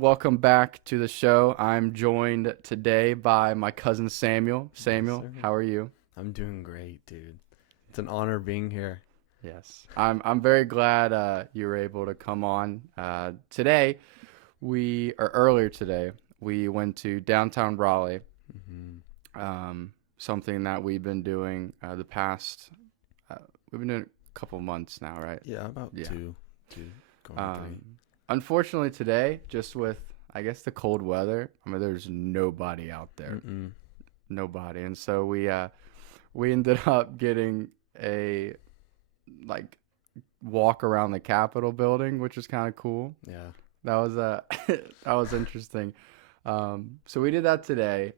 welcome back to the show. I'm joined today by my cousin Samuel. Samuel, sir. how are you? I'm doing great, dude. It's an honor being here. Yes, I'm very glad you were able to come on. Today, earlier today, we went to downtown Raleigh. Something that we've been doing the past. We've been doing a couple months now, right? Yeah, about Yeah. two, going on three. Unfortunately, today, just with I guess the cold weather, I mean, there's nobody out there, Mm-mm. nobody, and so we ended up getting a like walk around the Capitol building, which was kind of cool. Yeah. That was that was interesting. So we did that today.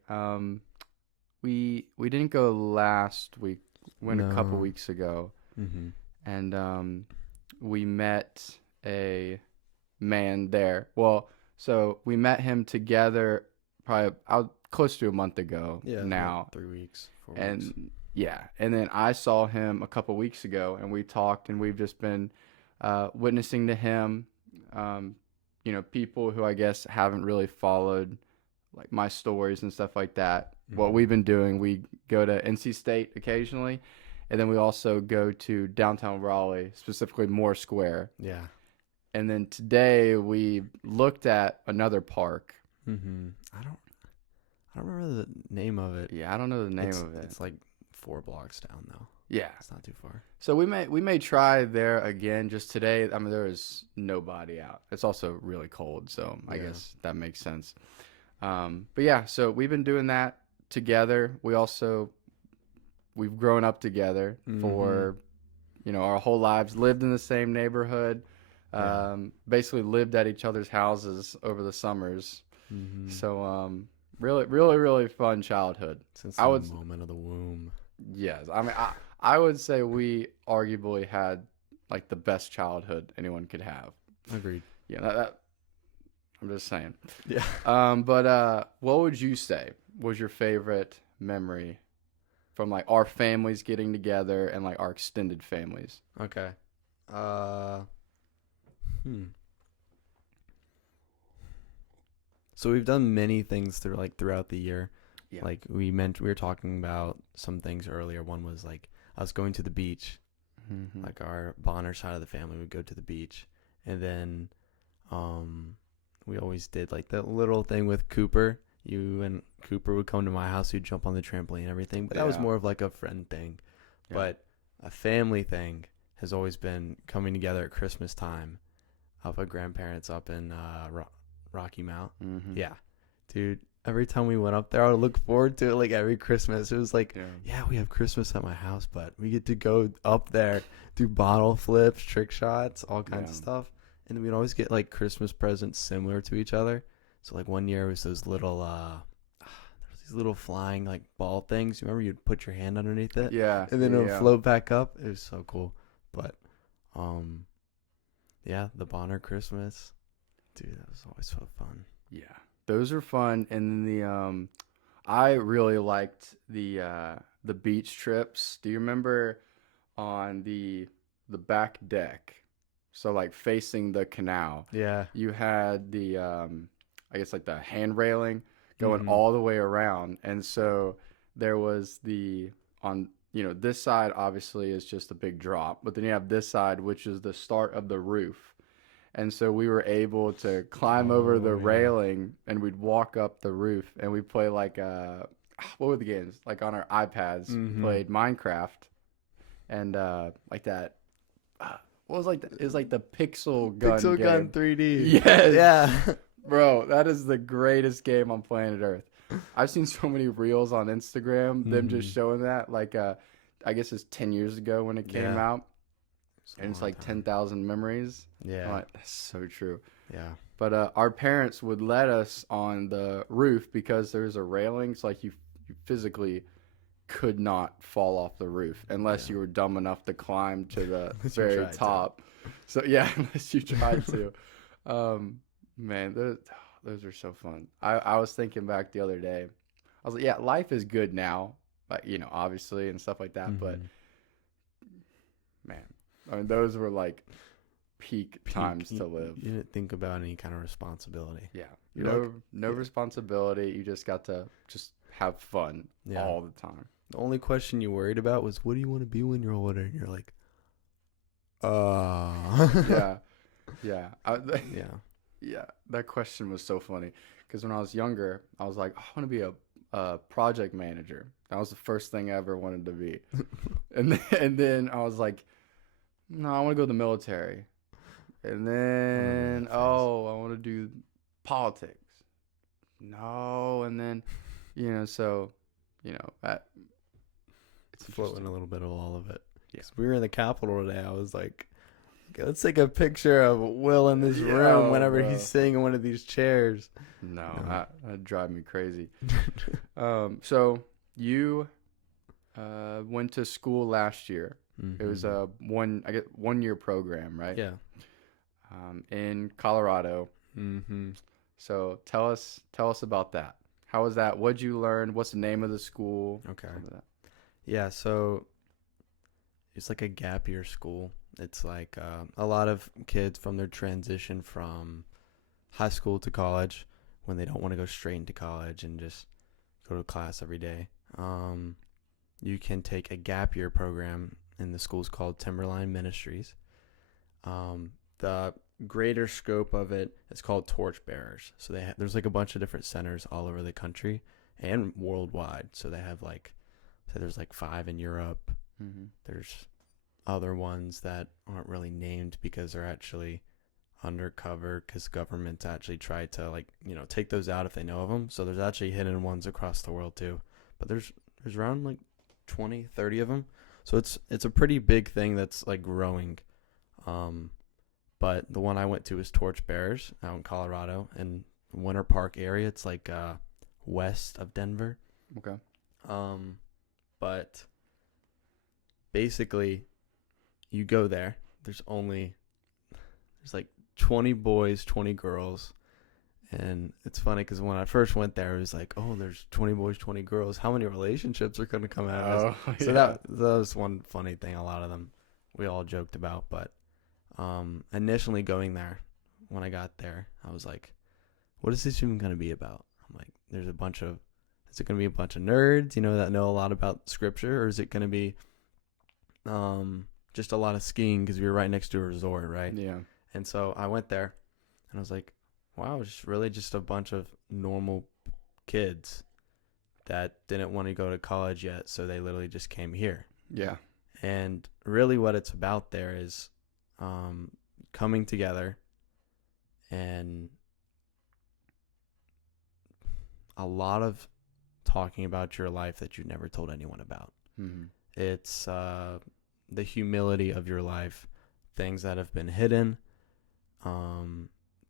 We didn't go last week. Went a couple No. weeks ago, Mm-hmm. and we met a man there. Well, so we met him together probably close to a month ago Yeah, it's now. about 3 weeks, 4 weeks. And yeah, and then I saw him a couple weeks ago, and we talked, and we've just been witnessing to him. People who I guess haven't really followed like my stories and stuff like that. What Mhm. we've been doing, we go to NC State occasionally, and then we also go to downtown Raleigh, specifically Moore Square. Yeah. And then today we looked at another park. Mm-hmm. I don't remember the name of it. Yeah, I don't know the name it's, of it. It's like 4 blocks down though. Yeah. It's not too far. So we may try there again just today. I mean, there is nobody out. It's also really cold, so I Yeah. guess that makes sense. But yeah, so we've been doing that together. We've grown up together for, our whole lives, lived in the same neighborhood, Yeah. basically lived at each other's houses over the summers. Mm-hmm. So, really, really, really fun childhood. Since I the would- moment of the womb. Yes. I mean, I would say we arguably had like the best childhood anyone could have. Agreed. Yeah, that I'm just saying. Yeah. But what would you say was your favorite memory from like our families getting together and like our extended families? Okay. So we've done many things throughout the year. Yeah. Like we were talking about some things earlier. One was like us going to the beach. Mm-hmm. Like our Bonner side of the family would go to the beach, and then we always did like the little thing with Cooper. You and Cooper would come to my house. We'd jump on the trampoline and everything. But that was Yeah. more of like a friend thing. Yeah. But a family thing has always been coming together at Christmas time of our grandparents up in Rocky Mount. Mm-hmm. Yeah, dude. Every time we went up there, I would look forward to it. Like every Christmas, it was like, yeah, we have Christmas at my house, but we get to go up there, do bottle flips, trick shots, all kinds of stuff. And then we'd always get like Christmas presents similar to each other. So like one year it was those little, there was these little flying like ball things. You remember you'd put your hand underneath it, Yeah. and then it would yeah. float back up. It was so cool. But, yeah, the Bonner Christmas, dude, that was always so fun. Yeah. Those are fun, and then I really liked the beach trips. Do you remember on the back deck? So like facing the canal, Yeah. you had the I guess like the hand railing going Mhm. all the way around, and so there was on this side obviously is just a big drop, but then you have this side which is the start of the roof. And so we were able to climb over the Oh, yeah. railing, and we'd walk up the roof, and we'd play like what were the games? Like on our iPads, we played Minecraft, and like that. What was like it was like the Pixel Gun Pixel game. Gun 3D. Yes. Yeah. Bro, that is the greatest game on planet Earth. I've seen so many reels on Instagram, them just showing that. Like, I guess it's 10 years ago when it came Yeah. out, and it's like 10,000 memories. Yeah. I'm like, that's so true. Yeah. But our parents would let us on the roof because there's a railing. So like you physically could not fall off the roof unless you were dumb enough to climb to the Unless you very tried to. top. So yeah, unless you tried to. Man, those are so fun. I was thinking back the other day. I was like, yeah, life is good now, but obviously and stuff like that. But Mhm. man, I mean, those were like peak times to live. You didn't think about any kind of responsibility. Yeah. You're No responsibility. You just got to just have fun all the time. The only question you worried about was, what do you want to be when you're older? And you're like, Yeah. Yeah. yeah. Yeah. That question was so funny because when I was younger, I was like, I want to be a project manager. That was the first thing I ever wanted to be. And then I was like, no, I want to go to the military. And then, I want to do politics. No, and then, that It's floating a little bit of all of it. Yeah. We were in the Capitol today. I was like, okay, let's take a picture of Will in this room whenever he's sitting in one of these chairs. No. That'd drive me crazy. So you went to school last year. Mm-hmm. It was a 1 year program, right? Yeah. In Colorado. Mm-hmm. So tell us about that. How was that? What'd you learn? What's the name of the school? Okay. Yeah, so it's like a gap year school. It's like a lot of kids from their transition from high school to college when they don't want to go straight into college and just go to class every day. You can take a gap year program, and the school's called Timberline Ministries. The greater scope of it is called Torchbearers. So there's like a bunch of different centers all over the country and worldwide. So they have there's like 5 in Europe. Mm-hmm. There's other ones that aren't really named because they're actually undercover because governments actually try to take those out if they know of them. So there's actually hidden ones across the world too. But there's around like 20, 30 of them. So it's a pretty big thing that's like growing. But the one I went to is Torchbearers out in Colorado in Winter Park area. It's like west of Denver. Okay. But basically you go there. There's like 20 boys, 20 girls. And it's funny because when I first went there, it was like, oh, there's 20 boys, 20 girls. How many relationships are going to come out of this? So that was one funny thing. A lot of them we all joked about. But initially going there, when I got there, I was like, what is this even going to be about? I'm like, is it going to be a bunch of nerds, that know a lot about scripture? Or is it going to be just a lot of skiing because we were right next to a resort, right? Yeah. And so I went there and I was like, wow, it's really just a bunch of normal kids that didn't want to go to college yet, so they literally just came here. Yeah. And really what it's about there is coming together and a lot of talking about your life that you never told anyone about. Mm-hmm. It's the humility of your life, things that have been hidden,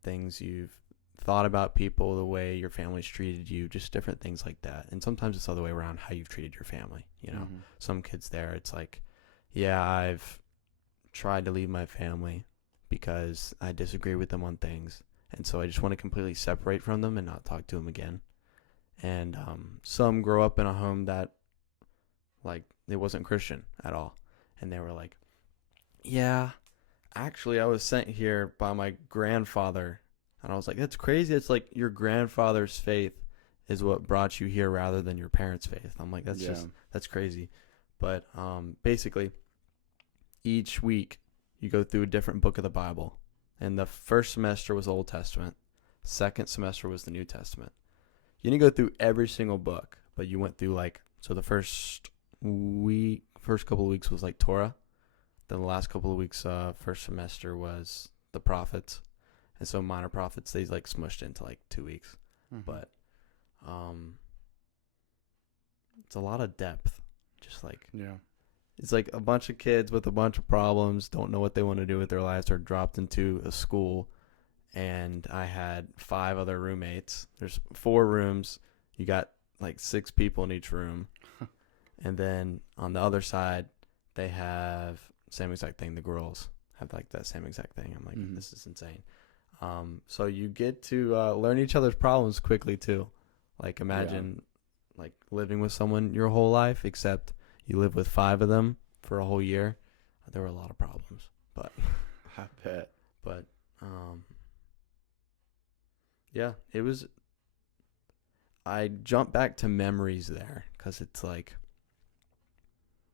things you've thought about people, the way your family's treated you, just different things like that. And sometimes it's the other way around, how you've treated your family. Mm-hmm. Some kids there, it's like, yeah, I've tried to leave my family because I disagree with them on things. And so I just want to completely separate from them and not talk to them again. And some grow up in a home that, like, it wasn't Christian at all. And they were like, yeah, actually, I was sent here by my grandfather. And I was like, that's crazy. It's like your grandfather's faith is what brought you here rather than your parents' faith. I'm like, that's crazy. But basically, each week you go through a different book of the Bible. And the first semester was Old Testament. Second semester was the New Testament. You didn't go through every single book, but you went through so the first couple of weeks was like Torah. Then the last couple of weeks, first semester was the prophets. And so minor prophets, they smushed into 2 weeks. Mm-hmm. But it's a lot of depth. Just it's like a bunch of kids with a bunch of problems, don't know what they want to do with their lives, are dropped into a school. And I had 5 other roommates. There's 4 rooms. You got 6 people in each room. And then on the other side, they have same exact thing. The girls have that same exact thing. I'm like, mm-hmm. This is insane. So you get to learn each other's problems quickly too. Imagine living with someone your whole life, except you live with 5 of them for a whole year. There were a lot of problems, but I bet. But yeah, it was. I jump back to memories there because it's like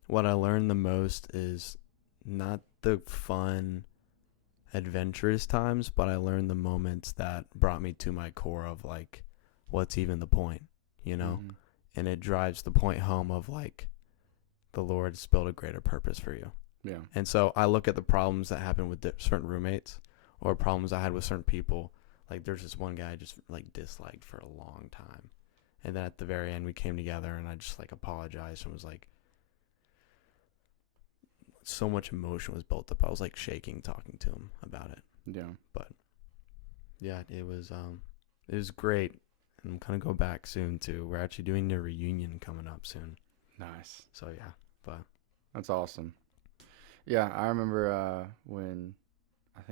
what I learned the most is not the fun, adventurous times, but I learned the moments that brought me to my core of like, what's even the point, you know? Mm-hmm. And it drives the point home of like, the Lord's built a greater purpose for you. Yeah. And so I look at the problems that happen with certain roommates or problems I had with certain people. Like there's this one guy I just like disliked for a long time. And then at the very end we came together and I just like apologized and was like, so much emotion was built up. I was like shaking talking to him about it. Yeah. But yeah, it was great. And I'm gonna go back soon too. We're actually doing a reunion coming up soon. Nice. So yeah, but That's awesome. Yeah, I remember when I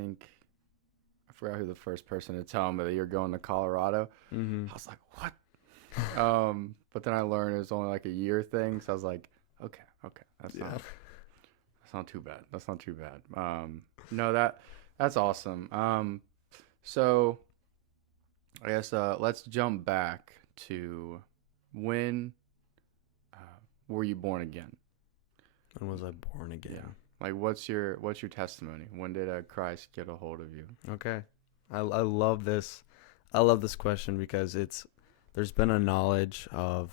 forgot who the first person to tell me that you're going to Colorado. I was like, what? But then I learned it was only like a year thing, so I was like, okay, that's not too bad. That's not too bad. No, that's awesome. So I guess let's jump back to when were you born again? When was I born again? Yeah. Like what's your testimony? When did Christ get a hold of you? Okay. I love this. I love this question because there's been a knowledge of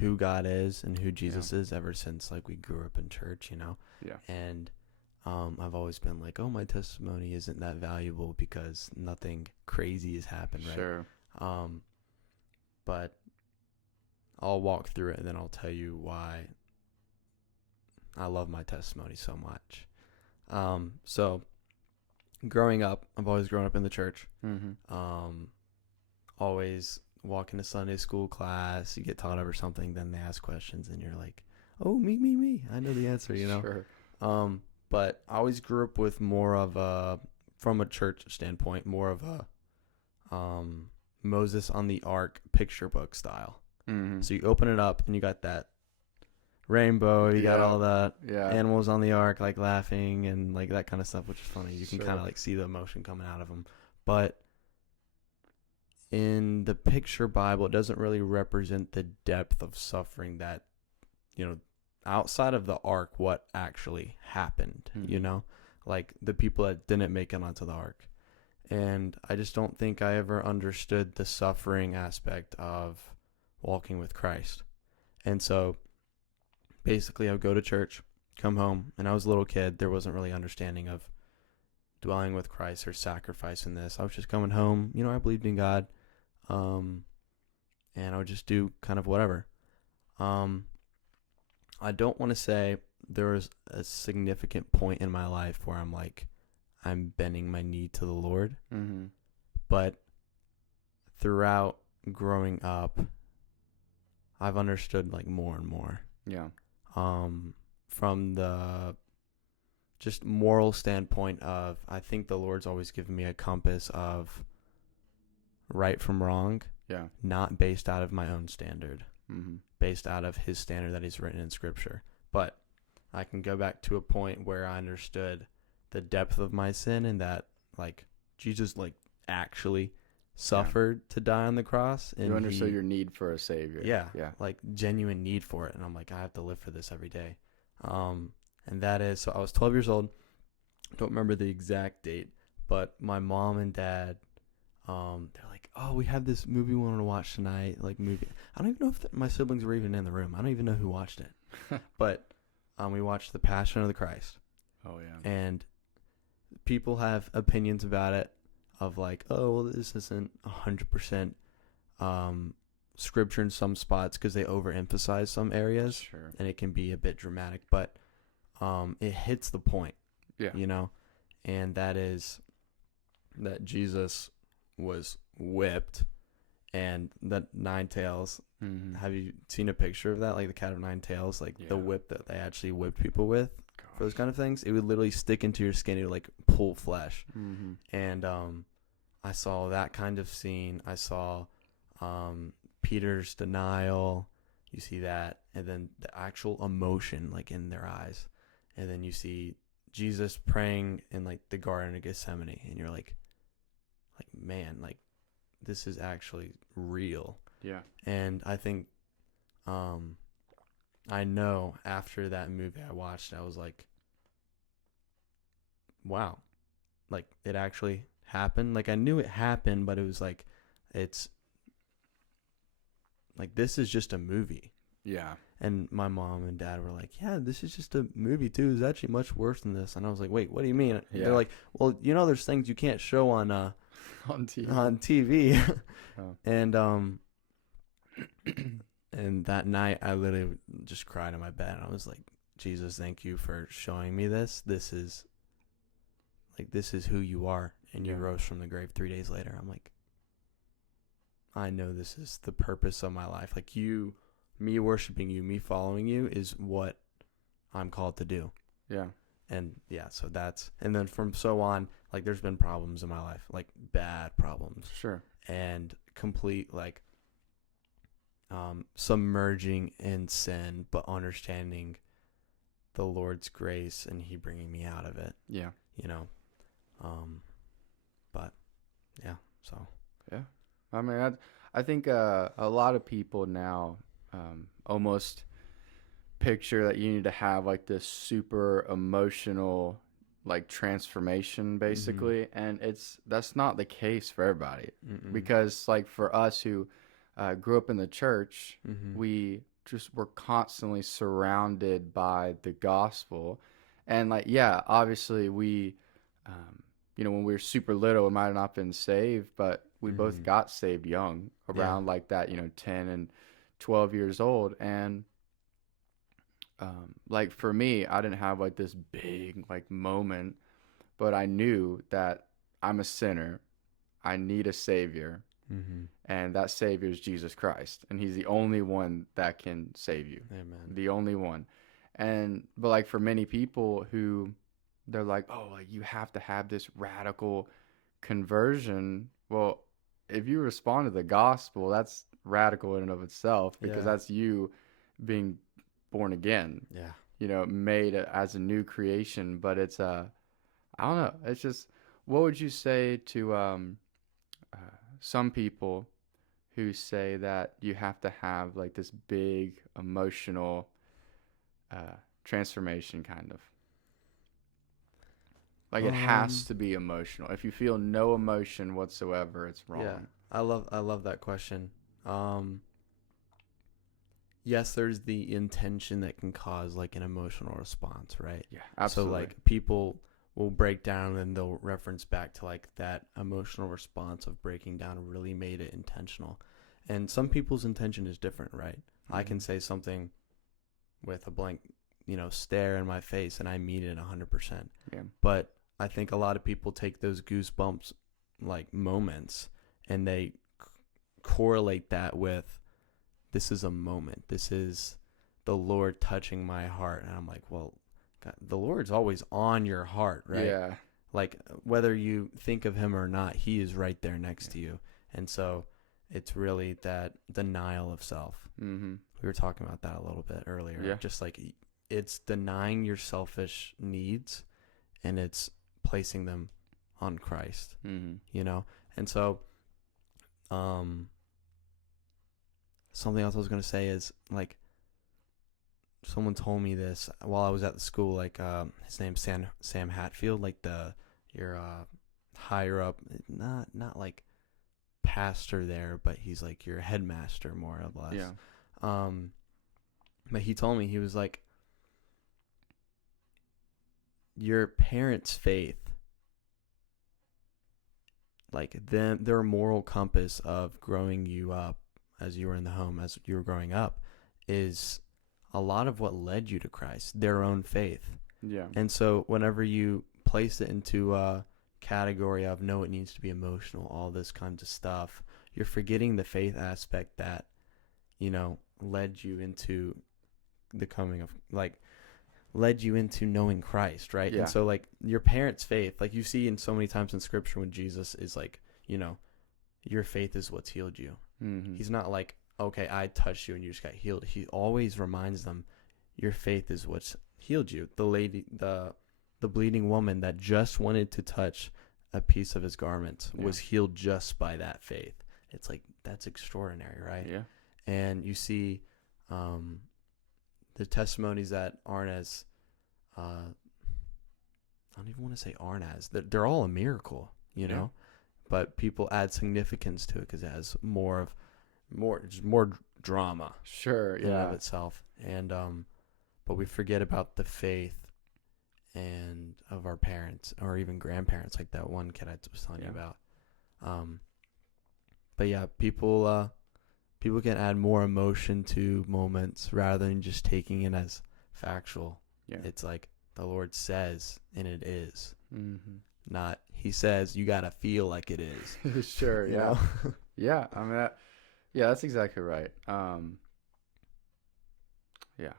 who God is and who Jesus is ever since like we grew up in church, you know? Yeah. And I've always been like, oh, my testimony isn't that valuable because nothing crazy has happened, right? Sure. But I'll walk through it and then I'll tell you why I love my testimony so much. So growing up, I've always grown up in the church. Mm-hmm. Always walk into Sunday school class, you get taught over something, then they ask questions and you're like, oh, me. I know the answer, you know? Sure. But I always grew up with more of a, from a church standpoint, more of a Moses on the Ark picture book style. Mm-hmm. So you open it up and you got that rainbow, you got all the animals on the ark like laughing and like that kind of stuff, which is funny. You can kind of like see the emotion coming out of them. But in the picture Bible, it doesn't really represent the depth of suffering that, you know, outside of the ark, what actually happened, you know, like the people that didn't make it onto the ark. And I just don't think I ever understood the suffering aspect of walking with Christ. And so basically I would go to church, come home, and I was a little kid. There wasn't really understanding of dwelling with Christ or sacrificing this. I was just coming home. You know, I believed in God. And I would just do kind of whatever. I don't want to say there was a significant point in my life where I'm like, I'm bending my knee to the Lord. Mm-hmm. But throughout growing up, I've understood like more and more. Yeah. From the just moral standpoint of, I think the Lord's always given me a compass of right from wrong. Yeah. Not based out of my own standard. Mm-hmm. Based out of his standard that he's written in scripture. But I can go back to a point where I understood the depth of my sin and that like Jesus like actually suffered to die on the cross. And you understood your need for a savior. Yeah. Yeah. Like genuine need for it. And I'm like, I have to live for this every day. And that is, so I was 12 years old. Don't remember the exact date, but my mom and dad, they're like, oh, we have this movie we want to watch tonight. Like movie. I don't even know if my siblings were even in the room. I don't even know who watched it. But we watched The Passion of the Christ. Oh, yeah. And people have opinions about it of like, oh, well, this isn't 100% scripture in some spots because they overemphasize some areas. Sure. And it can be a bit dramatic. But it hits the point. Yeah. You know? And that is that Jesus was whipped and the 9 tails. Mm-hmm. Have you seen a picture of that, like the cat of 9 tails, like the whip that they actually whipped people with? For those kind of things? It would literally stick into your skin. It would like pull flesh. Mm-hmm. And I saw that kind of scene. I saw Peter's denial. You see that, and then the actual emotion like in their eyes, and then you see Jesus praying in like the Garden of Gethsemane, and you're like man, like this is actually real. Yeah. And I think, I know after that movie I watched, I was like, wow, like it actually happened. Like I knew it happened, but it was like, it's like, this is just a movie. Yeah. And my mom and dad were like, yeah, this is just a movie too. It's actually much worse than this. And I was like, wait, what do you mean? Yeah. They're like, well, there's things you can't show on on TV. on TV. Oh. And that night I literally just cried in my bed. I was like, Jesus, thank you for showing me this. This is who you are. And you rose from the grave 3 days later. I'm like, I know this is the purpose of my life. Like me worshiping you, me following you is what I'm called to do. Yeah. And yeah, so and then from so on, like there's been problems in my life, like bad problems. Sure. And complete like submerging in sin, but understanding the Lord's grace and he bringing me out of it. Yeah. But yeah, so. Yeah. I mean, I think a lot of people now almost picture that you need to have like this super emotional like transformation basically, and that's not the case for everybody. Mm-mm. Because like for us who grew up in the church, we just were constantly surrounded by the gospel, and like obviously we when we were super little we might have not been saved, but we both got saved young, around like that 10 and 12 years old. And like for me, I didn't have like this big like moment, but I knew that I'm a sinner, I need a savior, and that savior is Jesus Christ, and he's the only one that can save you. Amen. The only one. But like for many people who they're like, oh, like you have to have this radical conversion. Well, if you respond to the gospel, that's radical in and of itself, because that's you being born again. Yeah. Made as a new creation. But it's I don't know. It's just, what would you say to some people who say that you have to have like this big emotional transformation, kind of? Like it has to be emotional. If you feel no emotion whatsoever, it's wrong. Yeah, I love that question. Yes, there's the intention that can cause like an emotional response, right? Yeah, absolutely. So like people will break down and they'll reference back to like that emotional response of breaking down really made it intentional. And some people's intention is different, right? I can say something with a blank, stare in my face and I mean it 100%. Yeah. But I think a lot of people take those goosebumps like moments and they correlate that with, this is a moment. This is the Lord touching my heart. And I'm like, well, God, the Lord's always on your heart, right? Yeah. Like whether you think of him or not, he is right there next to you. And so it's really that denial of self. Mm-hmm. We were talking about that a little bit earlier. Yeah. Just like it's denying your selfish needs and it's placing them on Christ, And so something else I was going to say is like, someone told me this while I was at the school, like his name's Sam Hatfield, like your higher up, not like pastor there, but he's like your headmaster more or less. Yeah. But he told me, he was like, your parents' faith, like their moral compass of growing you up as you were in the home, as you were growing up, is a lot of what led you to Christ, their own faith. Yeah. And so whenever you place it into a category of, no, it needs to be emotional, all this kinds of stuff, you're forgetting the faith aspect that, led you into the coming of, like, led you into knowing Christ, right? Yeah. And so, like, your parents' faith, like you see in so many times in Scripture when Jesus is like, your faith is what's healed you. Mm-hmm. He's not like, okay, I touched you and you just got healed. He always reminds them, your faith is what's healed you. The the bleeding woman that just wanted to touch a piece of his garment was healed just by that faith. It's like, that's extraordinary, right? Yeah. And you see the testimonies that aren't as, I don't even want to say aren't as, they're all a miracle, you know? But people add significance to it because it has more drama. Sure, in and of itself. And but we forget about the faith and of our parents or even grandparents, like that one kid I was telling you about. But yeah, people can add more emotion to moments rather than just taking it as factual. Yeah. It's like the Lord says, and it is. Mm-hmm. Not he says, you gotta feel like it is. Sure, yeah. Yeah, I mean, that's exactly right. Yeah,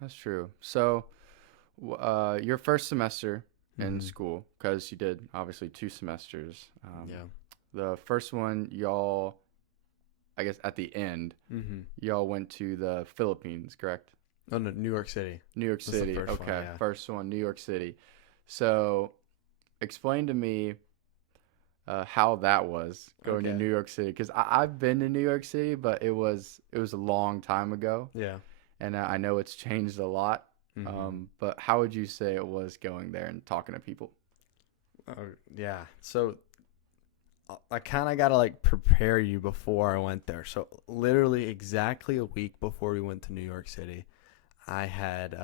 that's true. So, your first semester in school, because you did obviously 2 semesters. The first one, y'all, I guess at the end, y'all went to the Philippines, correct? Oh, no, New York City. New York City. First okay, one, yeah. First one, New York City. So, explain to me how that was going to New York City, because I've been to New York City, but it was a long time ago. Yeah. And I know it's changed a lot. But how would you say it was going there and talking to people? Yeah. So I kind of got to like prepare you before I went there. So literally exactly a week before we went to New York City, I had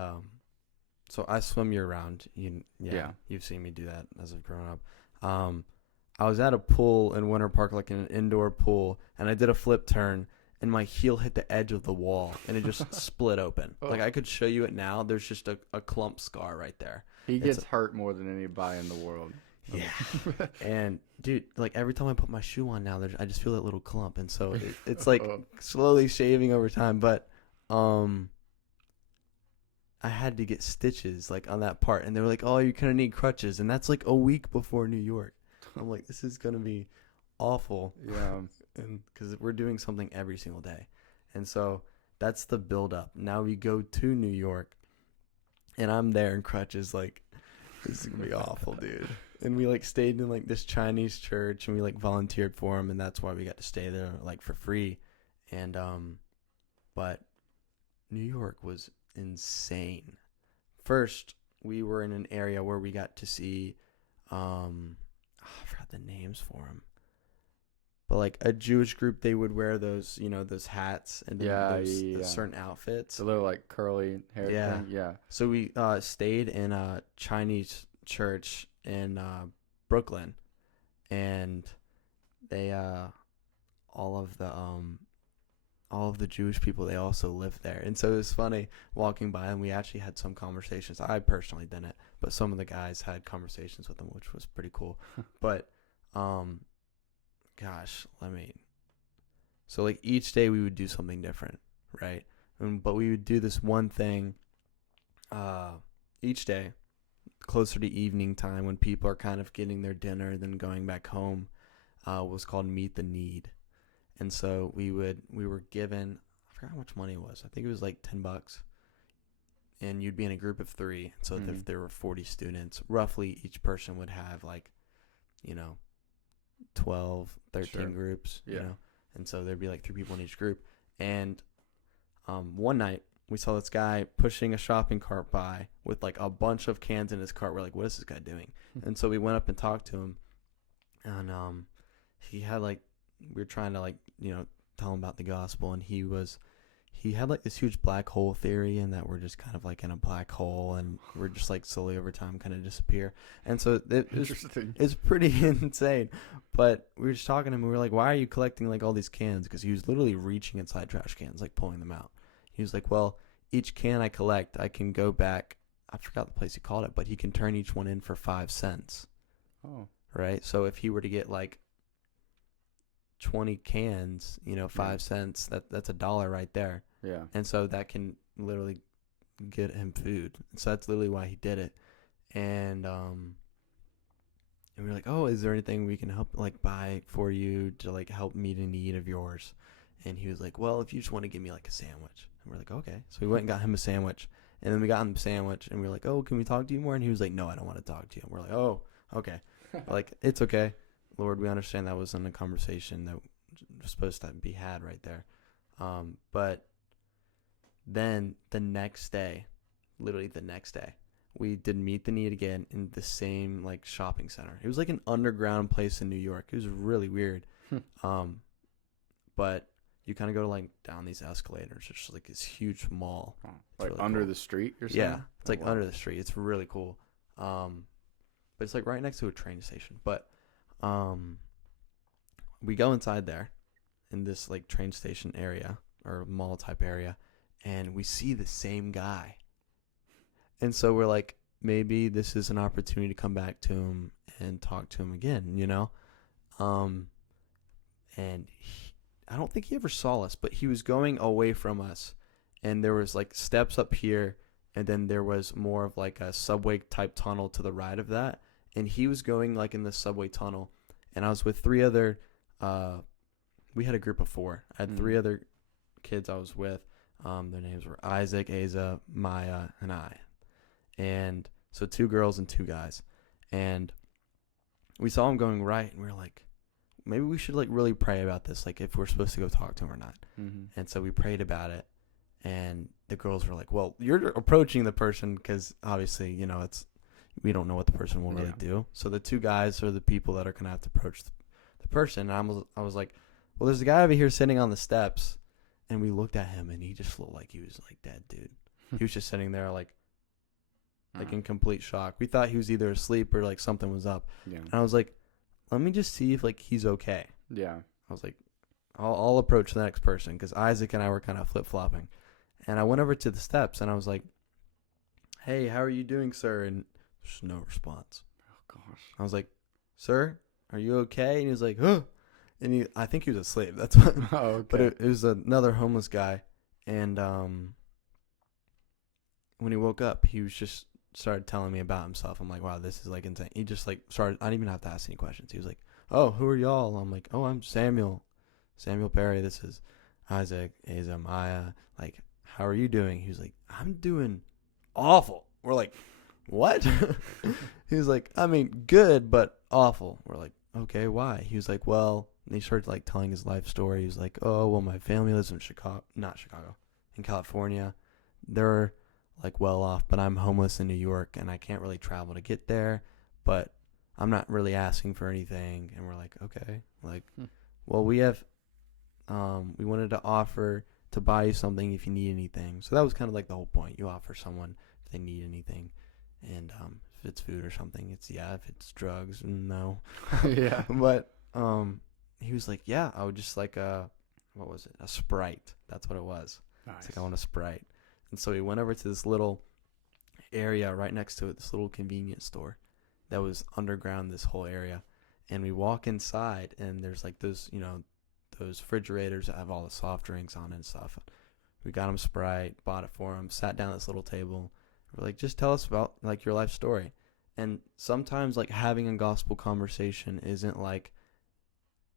so I swim year round. You've seen me do that as I've grown up. I was at a pool in Winter Park, like in an indoor pool, and I did a flip turn, and my heel hit the edge of the wall, and it just split open. Like, I could show you it now. There's just a clump scar right there. He gets hurt more than anybody in the world. Yeah. And, dude, like, every time I put my shoe on now, I just feel that little clump, and so it's like slowly shaving over time. But I had to get stitches, like, on that part, and they were like, oh, you're going to need crutches, and that's, like, a week before New York. I'm like, this is going to be awful. Yeah. And because we're doing something every single day. And so that's the build up. Now we go to New York, and I'm there in crutches. Like, this is going to be awful, dude. And we like stayed in like this Chinese church, and we like volunteered for them. And that's why we got to stay there like for free. And, but New York was insane. First, we were in an area where we got to see, I forgot the names for them, but like a Jewish group, they would wear those, those hats and those certain outfits. A little like curly hair thing. Yeah. So we stayed in a Chinese church in Brooklyn, and they all of the Jewish people, they also lived there. And so it was funny walking by, and we actually had some conversations. I personally didn't, but some of the guys had conversations with them, which was pretty cool. But so like each day we would do something different, right? But we would do this one thing each day, closer to evening time when people are kind of getting their dinner, then going back home, was called Meet the Need. And so we were given, I forgot how much money it was. I think it was like $10. And you'd be in a group of 3. So if there were 40 students, roughly each person would have like, 12, 13 groups, And so there'd be like 3 people in each group. And one night we saw this guy pushing a shopping cart by with like a bunch of cans in his cart. We're like, what is this guy doing? And so we went up and talked to him. And he had like, we were trying to like, tell him about the gospel, and he had like this huge black hole theory, and that we're just kind of like in a black hole, and we're just like slowly over time kind of disappear. And so it's pretty insane. But we were just talking to him, and we were like, why are you collecting like all these cans? Because he was literally reaching inside trash cans, like pulling them out. He was like, well, each can I collect, I can go back, I forgot the place he called it, but he can turn each one in for 5 cents. Oh. Right? So if he were to get like 20 cans, 5 cents, that's $1 right there. Yeah. And so that can literally get him food. So that's literally why he did it. And we were like, oh, is there anything we can help like buy for you to like help meet a need of yours? And he was like, well, if you just want to give me like a sandwich. And we're like, okay. So we went and got him a sandwich, And then we got him a sandwich, and we were like, oh, can we talk to you more? And he was like, no, I don't want to talk to you. And we're like, oh, okay. Like, it's okay. Lord, we understand that wasn't a conversation that was supposed to be had right there. But then the next day, literally the next day, we did Meet the Need again in the same, like, shopping center. It was like an underground place in New York. It was really weird. But you kind of go, like, down these escalators. It's just, like, this huge mall. Oh, like really under cool. the street or something? Yeah, it's like wow. under the street. It's really cool. But it's, like, right next to a train station. But we go inside there in this, like, train station area or mall type area, and we see the same guy. And so we're like, maybe this is an opportunity to come back to him and talk to him again, you know? And I don't think he ever saw us, but he was going away from us, and there was, like, steps up here, and then there was more of, like, a subway type tunnel to the right of that, and he was going, like, in the subway tunnel, and I was with three other we had a group of 4. I had 3 other kids I was with. Their names were Isaac, Asa, Maya, and I. And so 2 girls and 2 guys. And we saw him going right, and we were like, maybe we should, like, really pray about this, like, if we're supposed to go talk to him or not. And so we prayed about it, and the girls were like, well, you're approaching the person because obviously, you know, we don't know what the person will really do. So the 2 guys are the people that are going to have to approach the person. And I was like, well, there's a guy over here sitting on the steps. And we looked at him, and he just looked like he was, like, dead, dude. He was just sitting there, like in complete shock. We thought he was either asleep or, like, something was up. Yeah. And I was like, let me just see if, like, he's okay. Yeah. I was like, I'll approach the next person because Isaac and I were kind of flip-flopping. And I went over to the steps, and I was like, hey, how are you doing, sir? And there's no response. Oh, gosh. I was like, sir, are you okay? And he was like, huh. And I think he was asleep. That's what. Oh, okay. But it was another homeless guy. And when he woke up, he was just started telling me about himself. I'm like, wow, this is, like, insane. He just, like, started. I didn't even have to ask any questions. He was like, oh, who are y'all? I'm like, oh, I'm Samuel Perry. This is Isaac, Asa, Maya. Like, how are you doing? He was like, I'm doing awful. We're like, what? He was like, I mean, good, but awful. We're like, okay, why? He was like, well, and he started, like, telling his life story. He was like, oh, well, my family lives in in California. They're, like, well off, but I'm homeless in New York, and I can't really travel to get there, but I'm not really asking for anything. And we're like, okay, like, well, we wanted to offer to buy you something if you need anything. So that was kind of, like, the whole point. You offer someone if they need anything. And if it's food or something, it's yeah. If it's drugs, no. Yeah. But he was like, yeah, I would just like what was it? A Sprite. That's what it was. Nice. It's like, I want a Sprite. And so we went over to this little area right next to it, this little convenience store that was underground, this whole area. And we walk inside, and there's, like, those, you know, those refrigerators that have all the soft drinks on it and stuff. We got him Sprite, bought it for him, sat down at this little table. We're like, just tell us about, like, your life story. And sometimes, like, having a gospel conversation isn't like,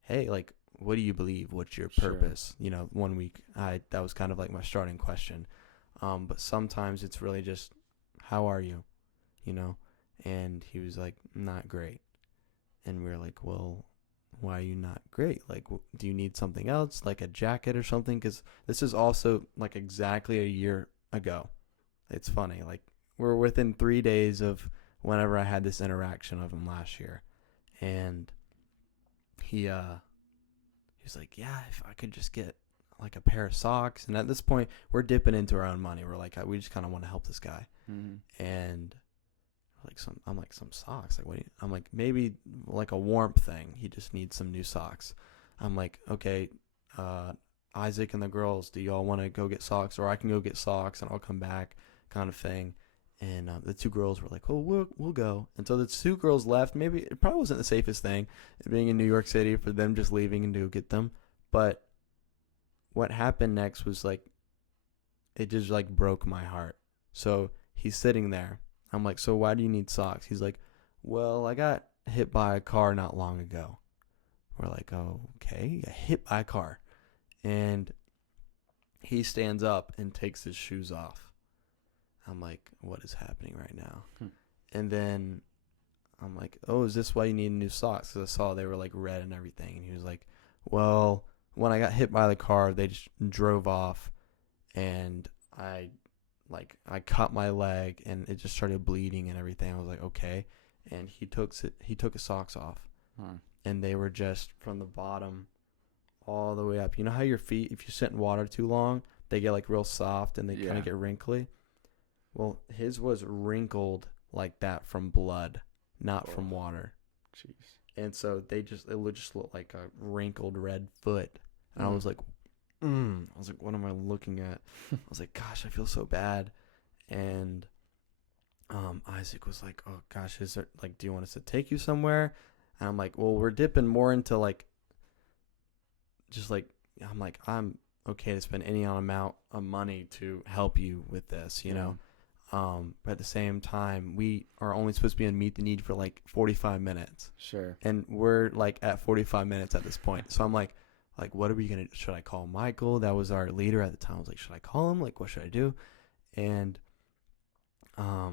hey, like, what do you believe? What's your purpose? Sure. You know, one week that was kind of like my starting question. But sometimes it's really just, how are you? You know? And he was like, not great. And we were like, well, why are you not great? Like, do you need something else, like a jacket or something? Because this is also, like, exactly a year ago. It's funny. Like, we're within 3 days of whenever I had this interaction of him last year. And he was like, yeah, if I could just get, like, a pair of socks. And at this point, we're dipping into our own money. We're like, we just kind of want to help this guy. And like, I'm like, some socks? Like, what do you, I'm like, maybe like a warmth thing. He just needs some new socks. I'm like, okay, Isaac and the girls, do y'all want to go get socks? Or I can go get socks and I'll come back, kind of thing. And the 2 girls were like, oh, we'll go. And so the 2 girls left. Maybe it probably wasn't the safest thing, being in New York City, for them just leaving and to go get them. But what happened next was, like, it just, like, broke my heart. So he's sitting there. I'm like, so why do you need socks? He's like, well, I got hit by a car not long ago. We're like, oh, okay, you got hit by a car. And he stands up and takes his shoes off. I'm like, what is happening right now? Hmm. And then I'm like, oh, is this why you need new socks? Because I saw they were like red and everything. And he was like, well, when I got hit by the car, they just drove off, and I cut my leg and it just started bleeding and everything. I was like, okay. And he took his socks off, and they were just from the bottom all the way up. You know how your feet, if you sit in water too long, they get like real soft and they kind of get wrinkly? Well, his was wrinkled like that from blood, not from water. Jeez. And so it just looked like a wrinkled red foot. And I was like, what am I looking at? I was like, gosh, I feel so bad. And Isaac was like, oh gosh, is there, like, do you want us to take you somewhere? And I'm like, well, we're dipping more into like, just like, I'm like, I'm okay to spend any amount of money to help you with this, you know? But at the same time, we are only supposed to be on Meet the Need for like 45 minutes. Sure. And we're like at 45 minutes at this point. So I'm like, what are we going to, should I call Michael? That was our leader at the time. I was like, should I call him? Like, what should I do? And, I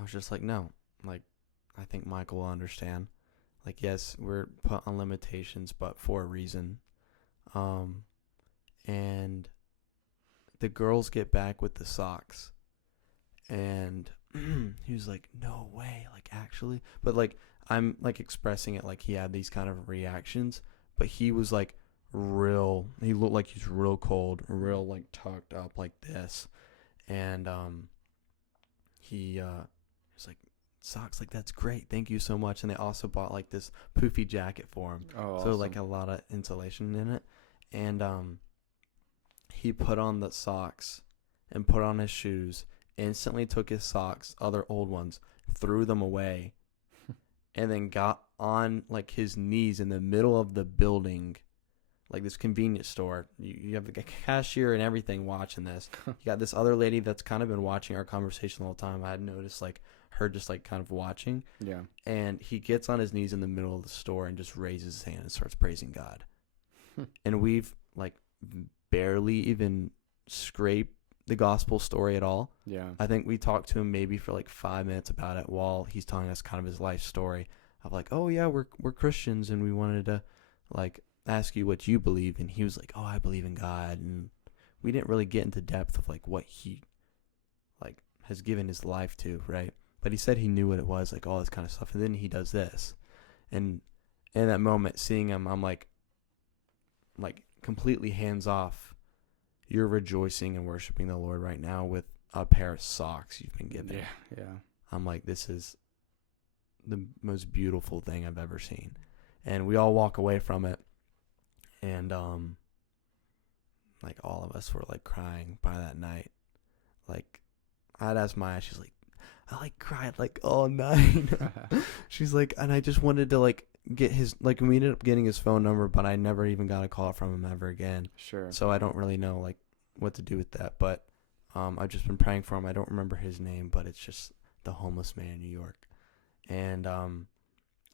was just like, no, like, I think Michael will understand. Like, yes, we're put on limitations, but for a reason. And the girls get back with the socks, and he was like, no way, like, actually. But like, I'm like expressing it like he had these kind of reactions, but he was like he looked like he's real cold, real like tucked up like this. And he was like, socks, like, that's great, thank you so much. And they also bought like this poofy jacket for him. Oh, so awesome. like a lot of insulation in it. And he put on the socks and put on his shoes, instantly took his socks, other old ones, threw them away, and then got on like his knees in the middle of the building, like this convenience store. You have the cashier and everything watching this. You got this other lady that's kind of been watching our conversation the whole time. I had noticed like her just like kind of watching. Yeah. And he gets on his knees in the middle of the store and just raises his hand and starts praising God. And we've like barely even scraped the gospel story at all. Yeah. I think we talked to him maybe for like 5 minutes about it while he's telling us kind of his life story of like, oh yeah, we're Christians and we wanted to like ask you what you believe. And he was like, oh, I believe in God. And we didn't really get into depth of like what he like has given his life to, right? But he said he knew what it was, like all this kind of stuff. And then he does this. And in that moment, seeing him, I'm like completely hands off. You're rejoicing and worshiping the Lord right now with a pair of socks you've been given. Yeah, yeah. I'm like, this is the most beautiful thing I've ever seen. And we all walk away from it. And like all of us were like crying by that night. Like I'd ask Maya, she's like, I like cried like all night. She's like, and I just wanted to like get his, like we ended up getting his phone number, but I never even got a call from him ever again. Sure. So I don't really know like what to do with that. But I've just been praying for him. I don't remember his name, but it's just the homeless man in New York. And I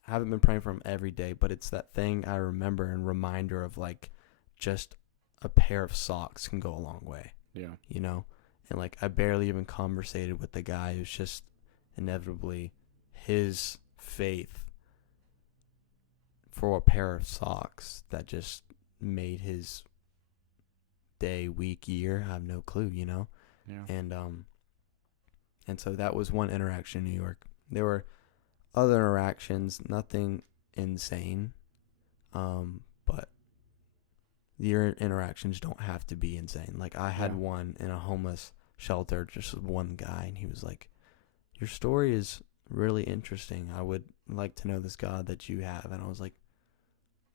haven't been praying for him every day, but it's that thing I remember and reminder of like just a pair of socks can go a long way. Yeah. You know? And like I barely even conversated with the guy who's just inevitably his faith for a pair of socks that just made his day, week, year. I have no clue, you know? Yeah. And so that was one interaction in New York. There were other interactions, nothing insane. But your interactions don't have to be insane. Like I had one in a homeless shelter, just one guy, and he was like, your story is really interesting. I would like to know this God that you have. And I was like,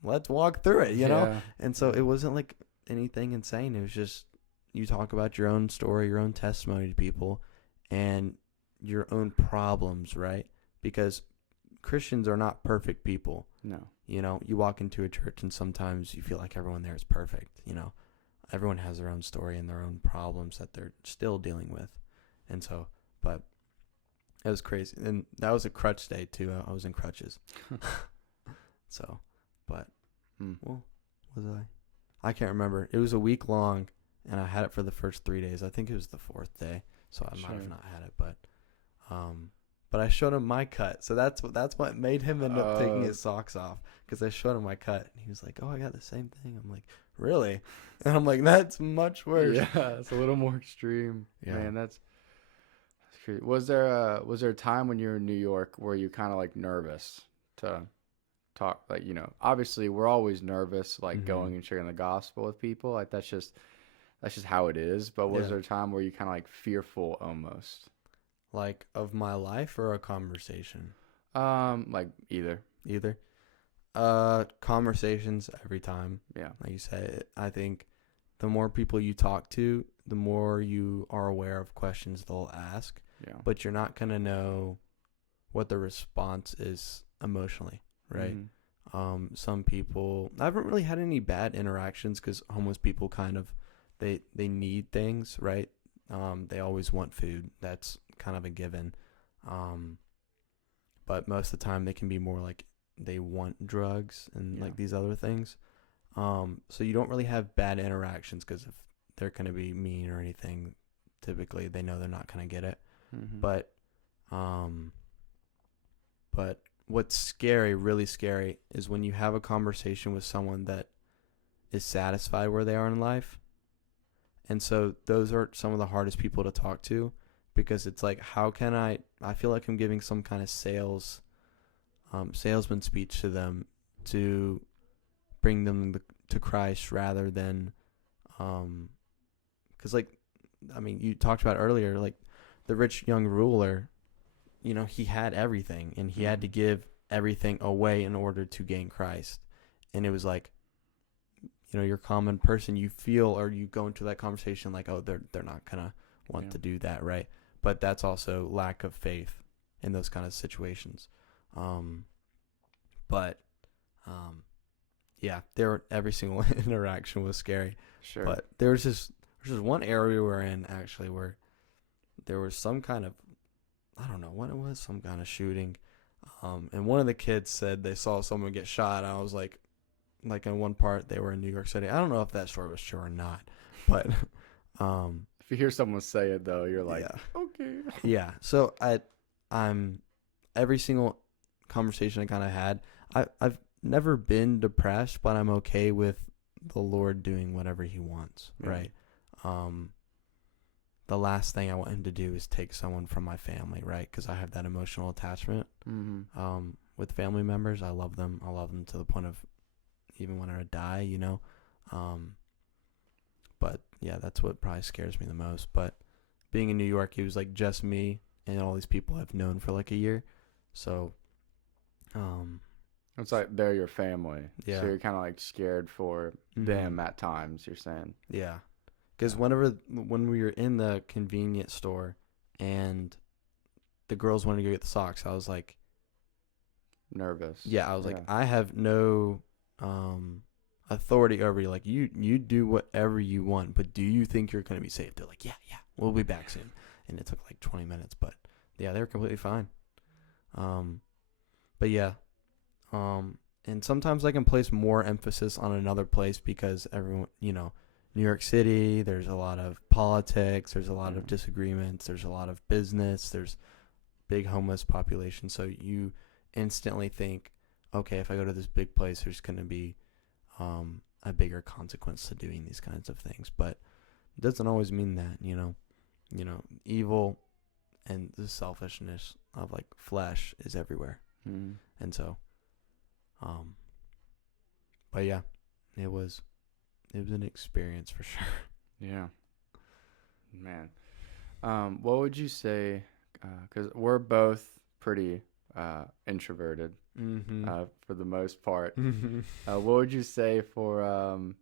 let's walk through it, you know? And so it wasn't like anything insane. It was just you talk about your own story, your own testimony to people, and your own problems, right? Because Christians are not perfect people. No. You know, you walk into a church and sometimes you feel like everyone there is perfect, you know. Everyone has their own story and their own problems that they're still dealing with. And so, but it was crazy. And that was a crutch day too. I was in crutches. So, but, well, was I can't remember. It was a week long. and I had it for the first 3 days. I think it was the fourth day, so I might have not had it, but I showed him my cut, so that's what made him end up taking his socks off, because I showed him my cut, and he was like, "Oh, I got the same thing." I'm like, "Really?" And I'm like, "That's much worse." Yeah, it's a little more extreme. Yeah. Man, that's crazy. Was there a time when you were in New York where you kind of like nervous to talk, like, obviously we're always nervous, like going and sharing the gospel with people, like that's just how it is, but was there a time where you kind of like fearful almost? Like of my life or a conversation? Like either. Either. Conversations every time. Yeah. Like you said, I think the more people you talk to, the more you are aware of questions they'll ask. Yeah. But you're not gonna know what the response is emotionally, right? Some people, I haven't really had any bad interactions, because homeless people kind of, they need things, right? They always want food. That's kind of a given. But most of the time they can be more like they want drugs and like these other things. So you don't really have bad interactions, because if they're going to be mean or anything, typically they know they're not going to get it. But what's scary, really scary, is when you have a conversation with someone that is satisfied where they are in life. And so those are some of the hardest people to talk to, because it's like, how can I feel like I'm giving some kind of salesman speech to them to bring them to Christ, rather than, because like, I mean, you talked about earlier, like the rich young ruler, he had everything, and he had to give everything away in order to gain Christ. And it was like, your common person, you feel, or you go into that conversation like, oh, they're not gonna want to do that, right? But that's also lack of faith in those kind of situations. Every single interaction was scary. Sure. But there's just one area we're in, actually, where there was some kind of, I don't know what it was, some kind of shooting. And one of the kids said they saw someone get shot. I was like in one part, they were in New York City. I don't know if that story was true or not, but if you hear someone say it though, you're like, okay. Yeah. So I'm every single conversation I kind of had, I've never been depressed, but I'm okay with the Lord doing whatever He wants, right? The last thing I want Him to do is take someone from my family, right? Because I have that emotional attachment with family members. I love them. I love them to the point of even when I die, But yeah, that's what probably scares me the most. But being in New York, it was like just me and all these people I've known for like a year. So, it's like they're your family. Yeah. So you're kind of like scared for them at times, you're saying. Yeah. Because when we were in the convenience store and the girls wanted to go get the socks, I was like nervous. Yeah, I was like, I have no authority over you. Like, you do whatever you want, but do you think you're going to be safe? They're like, yeah, we'll be back soon. And it took like 20 minutes, but yeah, they were completely fine. But yeah, and sometimes I can place more emphasis on another place because everyone, New York City, there's a lot of politics, there's a lot of disagreements, there's a lot of business, there's big homeless population. So you instantly think, okay, if I go to this big place, there's going to be a bigger consequence to doing these kinds of things. But it doesn't always mean that, evil and the selfishness of like flesh is everywhere. And so, but yeah, it was an experience for sure. Yeah, man. What would you say? Because we're both pretty introverted for the most part. What would you say for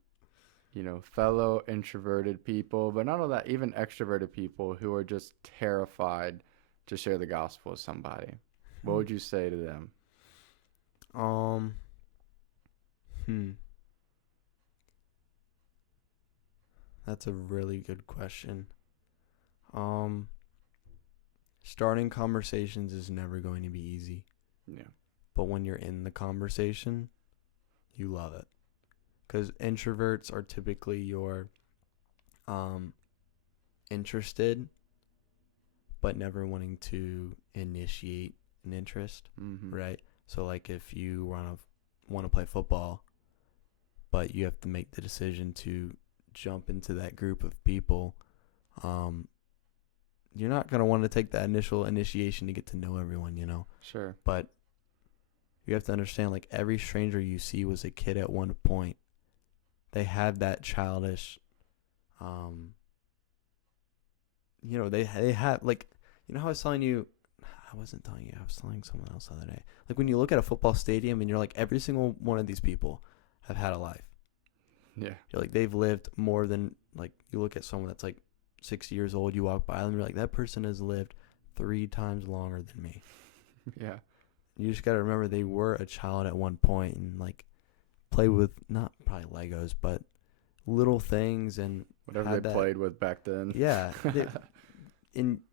fellow introverted people, but not only that, even extroverted people who are just terrified to share the gospel with somebody? What would you say to them? That's a really good question. Starting conversations is never going to be easy. Yeah. But when you're in the conversation, you love it. Because introverts are typically your interested, but never wanting to initiate an interest, right? So like if you want to play football, but you have to make the decision to jump into that group of people, you're not going to want to take that initial initiation to get to know everyone, you know? Sure. But you have to understand, like, every stranger you see was a kid at one point. They had that childish, they have, like, you know how I was telling you, I wasn't telling you, I was telling someone else the other day. Like, when you look at a football stadium and you're like, every single one of these people have had a life. Yeah. You're like, they've lived more than, like, you look at someone that's like 60 years old, you walk by them, you're like, that person has lived 3 times longer than me. Yeah. You just got to remember they were a child at one point and, like, play with, not probably Legos, but little things and whatever they played with back then. Yeah.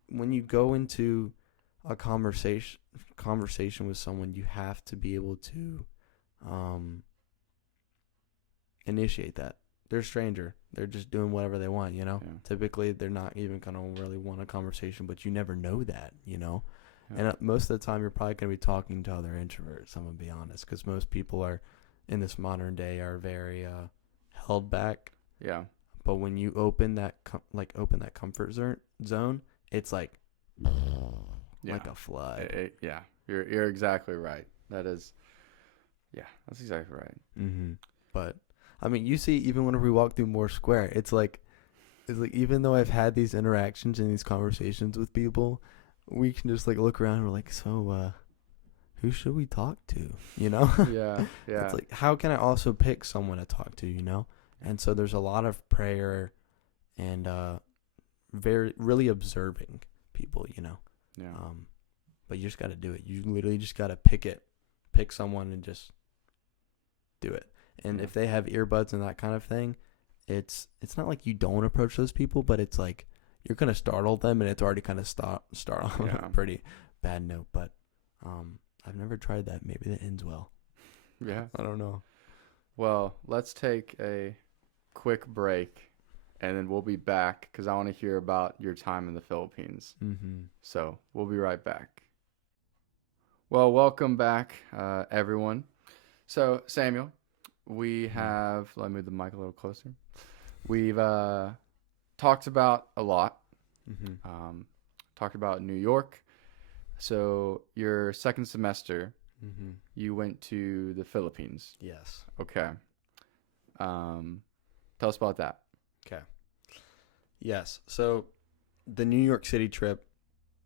When you go into a conversation with someone, you have to be able to initiate that. They're a stranger. They're just doing whatever they want, you know? Yeah. Typically, they're not even going to really want a conversation, but you never know that, you know? Yeah. And most of the time, you're probably going to be talking to other introverts, I'm going to be honest, because most people are, in this modern day, are very held back. Yeah. But when you open that comfort zone, it's like a flood. Yeah. You're exactly right. That's exactly right. Mm-hmm. But I mean, you see, even whenever we walk through Moore Square, it's like even though I've had these interactions and these conversations with people, we can just like look around and we're like, so who should we talk to? You know? Yeah. It's like, how can I also pick someone to talk to? You know? And so there's a lot of prayer and really observing people. You know? Yeah. But you just got to do it. You literally just got to pick someone and just do it. And if they have earbuds and that kind of thing, it's not like you don't approach those people, but it's like you're going to startle them, and it's already kind of start on a pretty bad note. But I've never tried that. Maybe that ends well. Yeah. I don't know. Well, let's take a quick break, and then we'll be back because I want to hear about your time in the Philippines. Mm-hmm. So we'll be right back. Well, welcome back, everyone. So, Samuel, we have, let me move the mic a little closer. We've talked about a lot. Mm-hmm. Talked about New York. So your second semester, you went to the Philippines. Yes. Okay. Tell us about that. Okay. Yes. So the New York City trip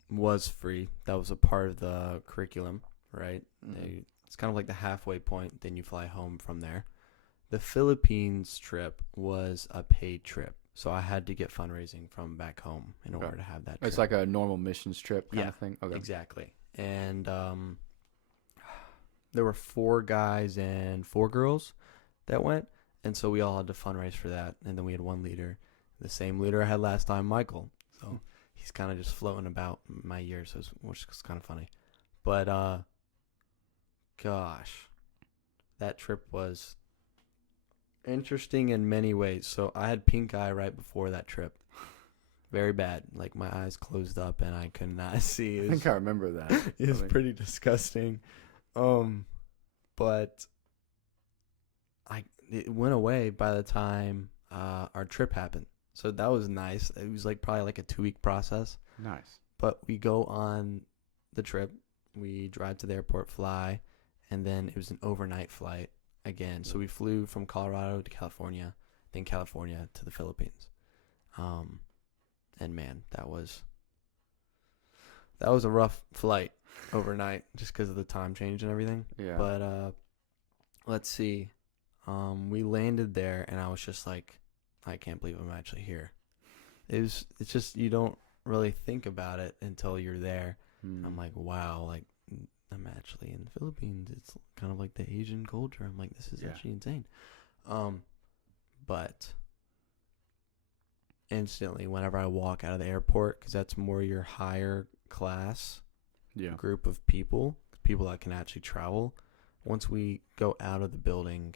was free. That was a part of the curriculum, right? Mm-hmm. It's kind of like the halfway point. Then you fly home from there. The Philippines trip was a paid trip. So I had to get fundraising from back home in order to have that trip. It's like a normal missions trip kind of thing? Okay. Exactly. And there were 4 guys and 4 girls that went. And so we all had to fundraise for that. And then we had one leader, the same leader I had last time, Michael. So he's kind of just floating about my years, which is kind of funny. But, gosh, that trip was interesting in many ways. So I had pink eye right before that trip. Very bad. Like, my eyes closed up and I could not see. I think I remember that. It was pretty disgusting. But it went away by the time our trip happened. So that was nice. It was like probably like a 2-week process. Nice. But we go on the trip. We drive to the airport, fly, and then it was an overnight flight again. So we flew from Colorado to California, then California to the Philippines. And man, that was a rough flight overnight just because of the time change and everything. Yeah. But let's see. We landed there and I was just like, I can't believe I'm actually here. It's just, you don't really think about it until you're there. I'm like, wow, like I'm actually in the Philippines. It's kind of like the Asian culture. I'm like, this is actually insane. But instantly, whenever I walk out of the airport, because that's more your higher class group of people that can actually travel. Once we go out of the building,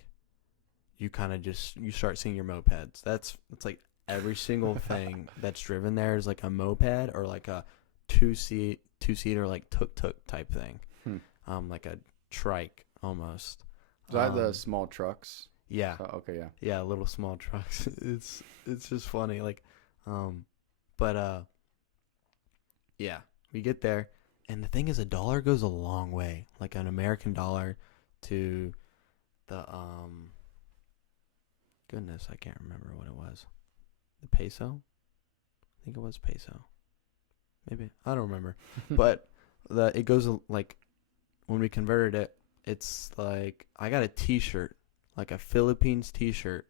you kind of you start seeing your mopeds. It's like every single thing that's driven there is like a moped or like a two-seater like tuk-tuk type thing. Like a trike almost. Is that the small trucks? Yeah. Okay, yeah. Yeah, little small trucks. It's just funny. Like, but yeah, we get there, and the thing is, $1 goes a long way. Like an American dollar to the goodness, I can't remember what it was. The peso? I think it was peso. Maybe I don't remember. But it goes like when we converted it, it's like I got a T-shirt, like a Philippines T-shirt,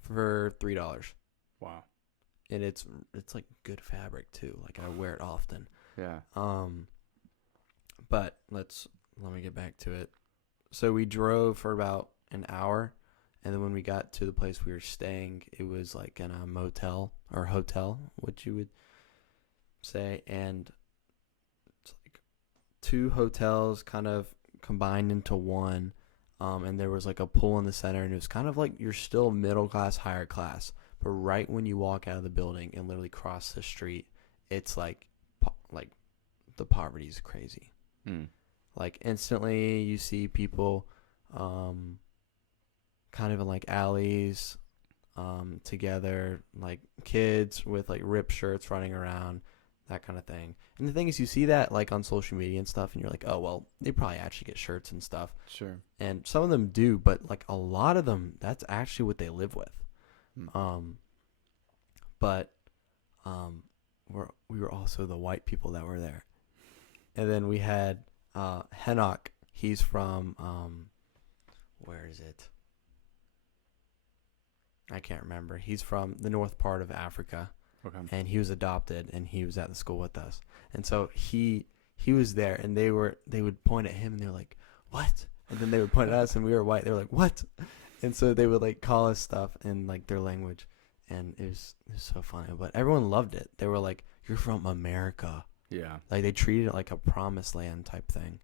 for $3. Wow. And it's like good fabric too. Like I wear it often. Yeah. But let me get back to it. So we drove for about an hour, and then when we got to the place we were staying, it was like in a motel or hotel, what you would say, and it's like 2 hotels kind of combined into one. And there was like a pool in the center, and it was kind of like you're still middle class, higher class, but right when you walk out of the building and literally cross the street, it's like the poverty is crazy. Like instantly you see people kind of in like alleys together, like kids with like ripped shirts running around, that kind of thing. And the thing is, you see that like on social media and stuff, and you're like, oh well, they probably actually get shirts and stuff. Sure. And some of them do, but like a lot of them, that's actually what they live with. But we were also the white people that were there. And then we had Henok. He's from where is it? I can't remember. He's from the north part of Africa. Okay. And he was adopted, and he was at the school with us. And so he was there, and they would point at him, and they were like, "What?" And then they would point at us, and we were white. They were like, "What?" And so they would like call us stuff in like their language, and it was so funny. But everyone loved it. They were like, "You're from America." Yeah. Like they treated it like a promised land type thing.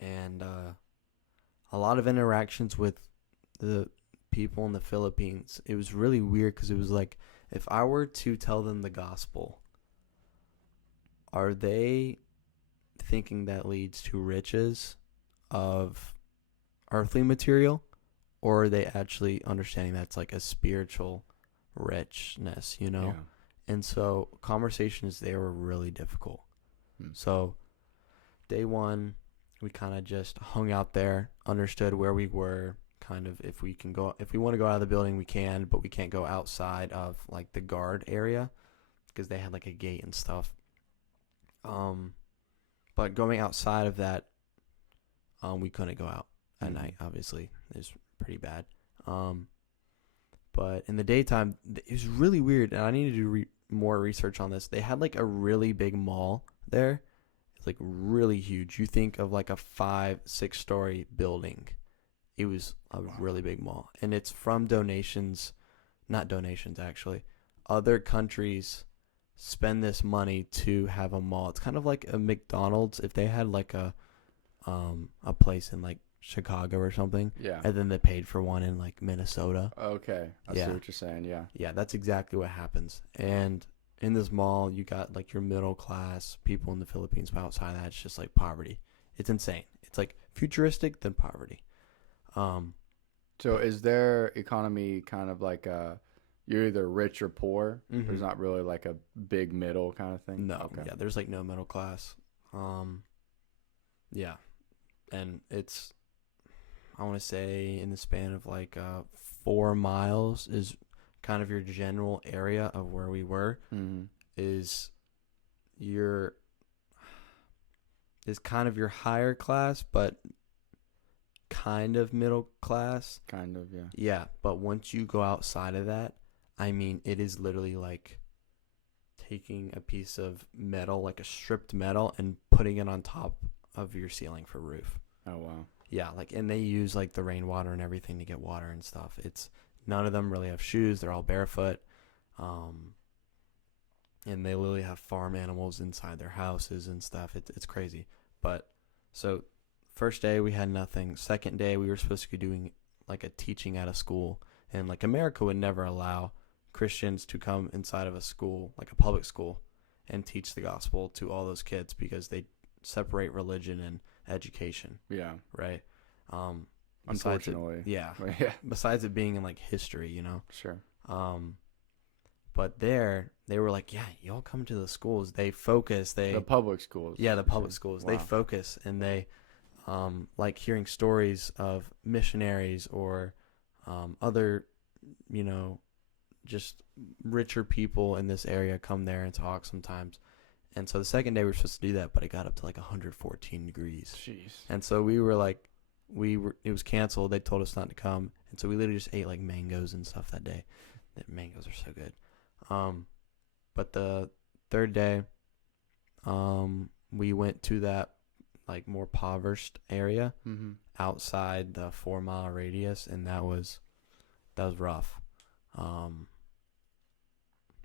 And a lot of interactions with the people in the Philippines. It was really weird because it was like, if I were to tell them the gospel, are they thinking that leads to riches of earthly material, or are they actually understanding that's like a spiritual richness, you know? Yeah. And so conversations there were really difficult. So day one, we kind of just hung out there, understood where we were, kind of if we want to go out of the building, we can, but we can't go outside of like the guard area because they had like a gate and stuff. But going outside of that, we couldn't go out at night, obviously. It was pretty bad. But in the daytime, it was really weird, and I needed to do more research on this. They had like a really big mall there. It's like really huge. You think of like a 5-6 story building. It was a really big mall, and it's from not donations actually. Other countries spend this money to have a mall. It's kind of like a McDonald's if they had like a place in like Chicago or something. Yeah. And then they paid for one in like Minnesota. Okay. I see what you're saying. Yeah. Yeah, that's exactly what happens. And in this mall, you got like your middle class people in the Philippines, but outside of that, it's just like poverty. It's insane. It's like futuristic than poverty. So is their economy kind of like you're either rich or poor? Mm-hmm. There's not really like a big middle kind of thing? No. Okay. Yeah, there's like no middle class. Yeah. And it's, I want to say in the span of like 4 miles is kind of your general area of where we were. Is kind of your higher class, but kind of middle class. Kind of, yeah. Yeah, but once you go outside of that, I mean, it is literally like taking a piece of metal, like a stripped metal, and putting it on top of your ceiling for roof. Oh, wow. Yeah, like, and they use like the rainwater and everything to get water and stuff. It's none of them really have shoes. They're all barefoot. And they literally have farm animals inside their houses and stuff. It's crazy. But so first day we had nothing. Second day we were supposed to be doing like a teaching at a school, And like America would never allow Christians to come inside of a school, like a public school, and teach the gospel to all those kids because they separate religion and education. Yeah. Right. Unfortunately. Yeah. Yeah. Besides it being in like history, you know. Sure. But there they were like, yeah, y'all come to the schools. They focus. The public schools. Yeah, the public schools. Wow. They focus and they like hearing stories of missionaries or other, you know, just richer people in this area come there and talk sometimes. And so the second day we were supposed to do that, but it got up to like 114 degrees. Jeez. And so we were like, it was canceled. They told us not to come. And so we literally just ate like mangoes and stuff that day. The mangoes are so good. But the third day, we went to that like more impoverished area outside the 4-mile radius. And that was rough.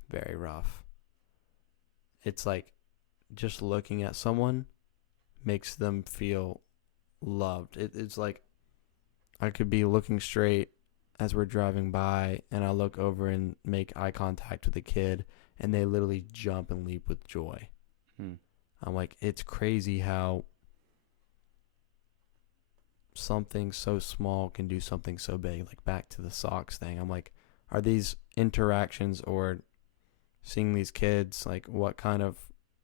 Very rough. It's like just looking at someone makes them feel loved. It's like I could be looking straight as we're driving by and I look over and make eye contact with a kid and they literally jump and leap with joy. I'm like, it's crazy how something so small can do something so big. Like back to the socks thing. I'm like, are these interactions or seeing these kids, like what kind of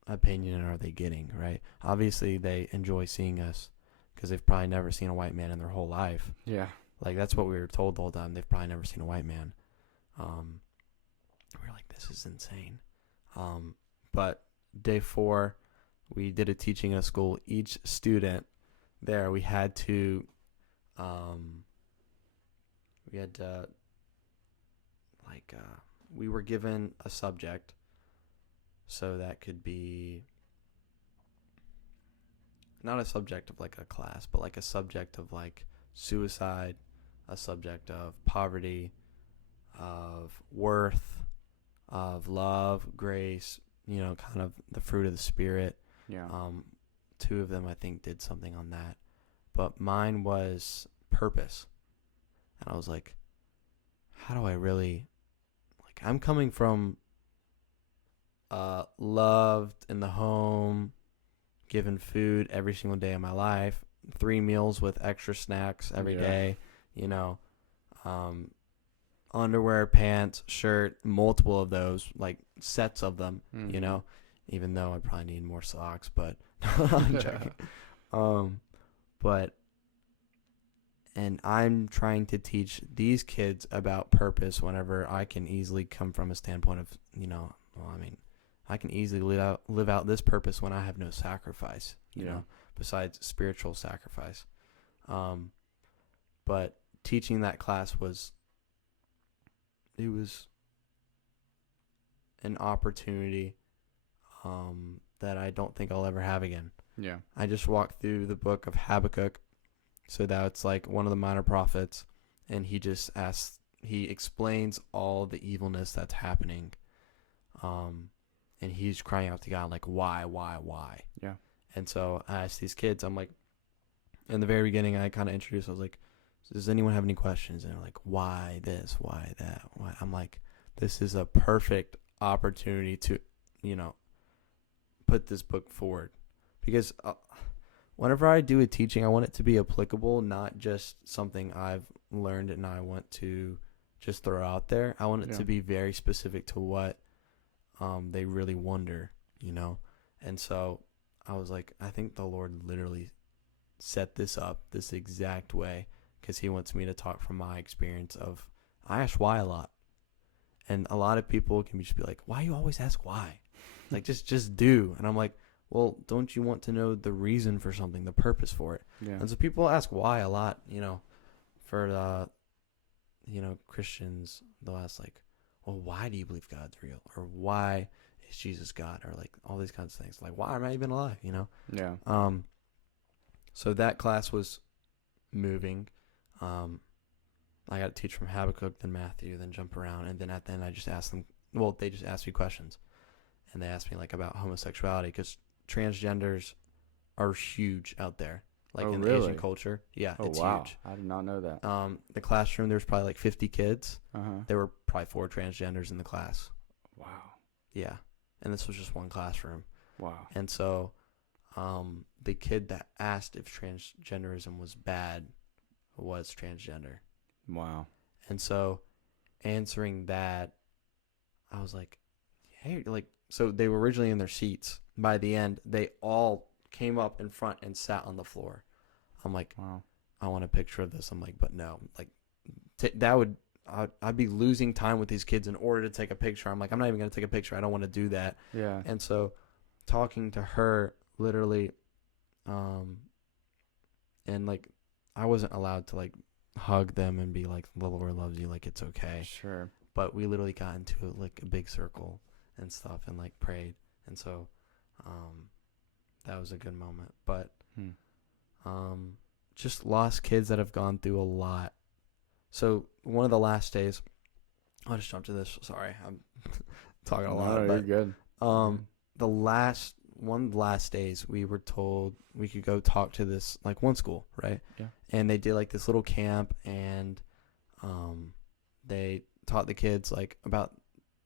opinion are they getting, right? Obviously they enjoy seeing us because they've probably never seen a white man in their whole life. Yeah. Like that's what we were told the whole time. They've probably never seen a white man. We were like, this is insane. But day 4, we did a teaching in a school. Each student there, we had to we were given a subject. So that could be not a subject of like a class, but like a subject of like suicide, a subject of poverty, of worth, of love, grace, you know, kind of the fruit of the Spirit. Yeah. 2 of them, I think, did something on that. But mine was purpose. And I was like, how do I really, like, I'm coming from loved in the home, given food every single day of my life, 3 meals with extra snacks every day, you know, underwear, pants, shirt, multiple of those, like sets of them, you know, even though I probably need more socks, but I'm joking. And I'm trying to teach these kids about purpose whenever I can easily come from a standpoint of, you know, well, I mean, I can easily live out this purpose when I have no sacrifice, you know, besides spiritual sacrifice. But teaching that class was an opportunity that I don't think I'll ever have again. Yeah. I just walked through the book of Habakkuk, so that's like one of the minor prophets, and he explains all the evilness that's happening. And he's crying out to God, like, why? Yeah. And so I asked these kids, I'm like, in the very beginning, I kind of introduced, I was like, does anyone have any questions? And they're like, why this, why that, why? I'm like, this is a perfect opportunity to, you know, put this book forward. Because whenever I do a teaching, I want it to be applicable, not just something I've learned and I want to just throw out there. I want it to be very specific to what they really wonder, you know? And so I was like, I think the Lord literally set this up this exact way because he wants me to talk from my experience of, I ask why a lot. And a lot of people can just be like, why you always ask why? Like, just do. And I'm like, well, don't you want to know the reason for something, the purpose for it? Yeah. And so people ask why a lot, you know, for, you know, Christians, they'll ask like, well, why do you believe God's real? Or why is Jesus God? Or like all these kinds of things. Like, why am I even alive? You know? Yeah. So that class was moving. I got to teach from Habakkuk, then Matthew, then jump around. And then at the end, I just asked them, well, they just asked me questions. And they asked me like about homosexuality because transgenders are huge out there. like Oh, in really? Asian culture. Yeah, Oh, it's wow. huge. I did not know that. The classroom, there was probably like 50 kids. Uh-huh. There were probably 4 transgenders in the class. Wow. Yeah, and this was just one classroom. Wow. And so, the kid that asked if transgenderism was bad was transgender. Wow. And so, answering that, I was like, hey, like, so they were originally in their seats. By the end, they all came up in front and sat on the floor. I'm like, Wow. I want a picture of this. I'm like, but no, like, I'd be losing time with these kids in order to take a picture. I'm like, I'm not even going to take a picture. I don't want to do that. Yeah. And so, talking to her, literally, and like, I wasn't allowed to like hug them and be like, the Lord loves you, like it's okay. Sure. But we literally got into like a big circle and stuff and like prayed. And so, that was a good moment. But, just lost kids that have gone through a lot. So one of the last days, I'll just jump to this. Sorry, I'm talking a lot. No, but you're good. one of the last days, we were told we could go talk to this like one school, right? Yeah. And they did like this little camp, and they taught the kids like about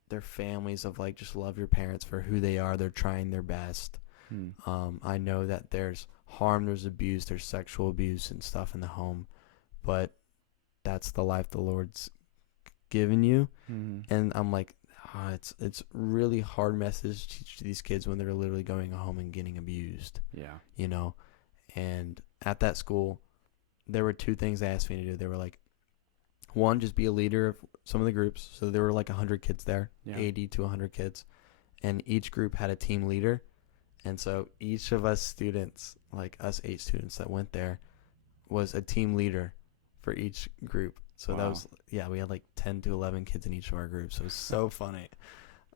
their families of like just love your parents for who they are. They're trying their best. I know that there's harm, there's abuse, there's sexual abuse and stuff in the home, but that's the life the Lord's given you. And I'm like, it's really hard message to teach these kids when they're literally going home and getting abused. Yeah. You know? And at that school, there were 2 things they asked me to do. They were like, one, just be a leader of some of the groups. So there were like 100 kids there, 80 to 100 kids. And each group had a team leader. And so each of us students, like us 8 students that went there, was a team leader for each group. So that was, we had like 10 to 11 kids in each of our groups. So it was so funny.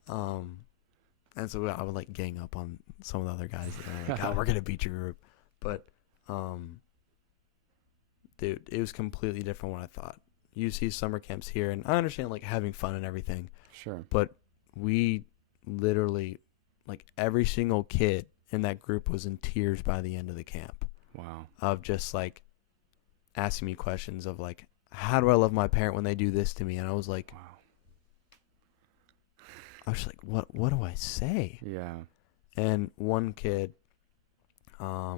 And so I would like gang up on some of the other guys that were like, God, we're going to beat your group. But, dude, it was completely different from what I thought. You see summer camps here, and I understand like having fun and everything. Sure. But we literally, like every single kid in that group was in tears by the end of the camp. Wow. Of just like asking me questions of like, how do I love my parent when they do this to me? And I was like, wow. I was like, what do I say? Yeah. And one kid, I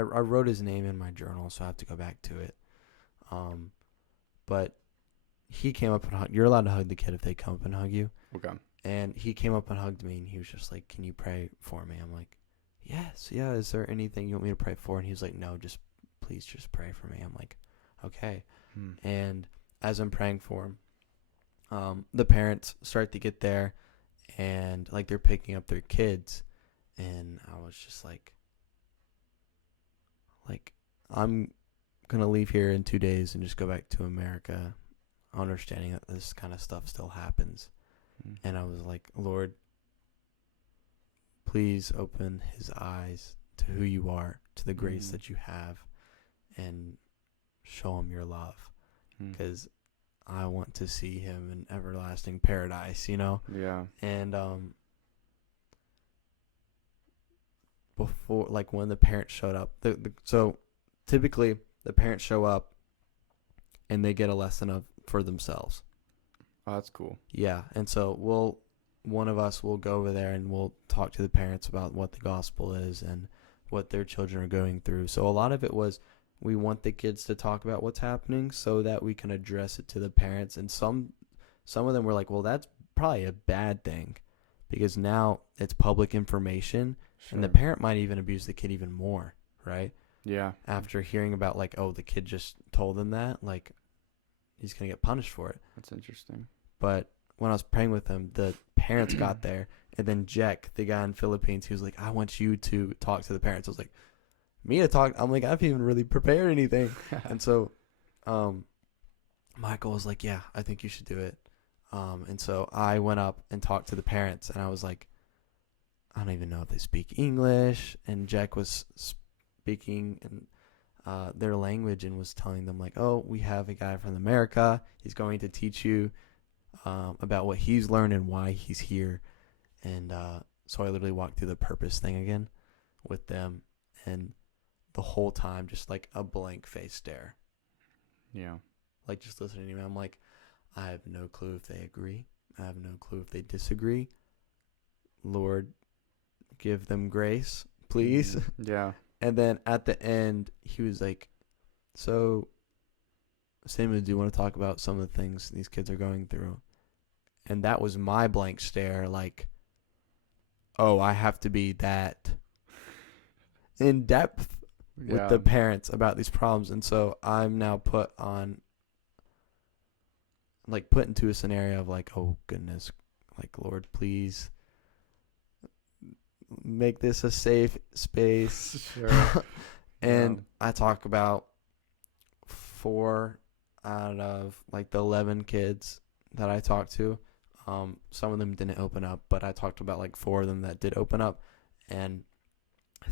wrote his name in my journal, so I have to go back to it. But he came up and hugged. You're allowed to hug the kid if they come up and hug you. Okay. And he came up and hugged me, and he was just like, can you pray for me? I'm like, yes, yeah. Is there anything you want me to pray for? And he was like, no, please just pray for me. I'm like, okay. And as I'm praying for him, the parents start to get there, and like they're picking up their kids, and I was just like I'm gonna leave here in 2 days and just go back to America, understanding that this kind of stuff still happens. And I was like, Lord, please open his eyes to who you are, to the grace that you have, and show him your love, because I want to see him in everlasting paradise, you know? Yeah. And before, like when the parents showed up, so typically the parents show up and they get a lesson for themselves. Oh, that's cool. Yeah, and so one of us will go over there and we'll talk to the parents about what the gospel is and what their children are going through. So a lot of it was, we want the kids to talk about what's happening so that we can address it to the parents. And some of them were like, well, that's probably a bad thing, because now it's public information, and the parent might even abuse the kid even more, right? Yeah. After hearing about like, oh, the kid just told them that, like he's going to get punished for it. That's interesting. But when I was praying with him, the parents got there, and then Jack, the guy in Philippines, he was like, I want you to talk to the parents. I was like, me to talk? I'm like, I haven't even really prepared anything. And so Michael was like, yeah, I think you should do it. And so I went up and talked to the parents, and I was like, I don't even know if they speak English. And Jack was speaking in their language and was telling them like, oh, we have a guy from America. He's going to teach you about what he's learned and why he's here. And so I literally walked through the purpose thing again with them. And the whole time, just like a blank face stare. Yeah. Like just listening to me. I'm like, I have no clue if they agree. I have no clue if they disagree. Lord, give them grace, please. Yeah. And then at the end, he was like, so, Samuel, do you want to talk about some of the things these kids are going through? And that was my blank stare, like, oh, I have to be that in depth with the parents about these problems. And so I'm now put into a scenario of like, oh, goodness, like, Lord, please make this a safe space. Sure. And I talk about 4 out of like the 11 kids that I talked to. Some of them didn't open up, but I talked about like 4 of them that did open up, and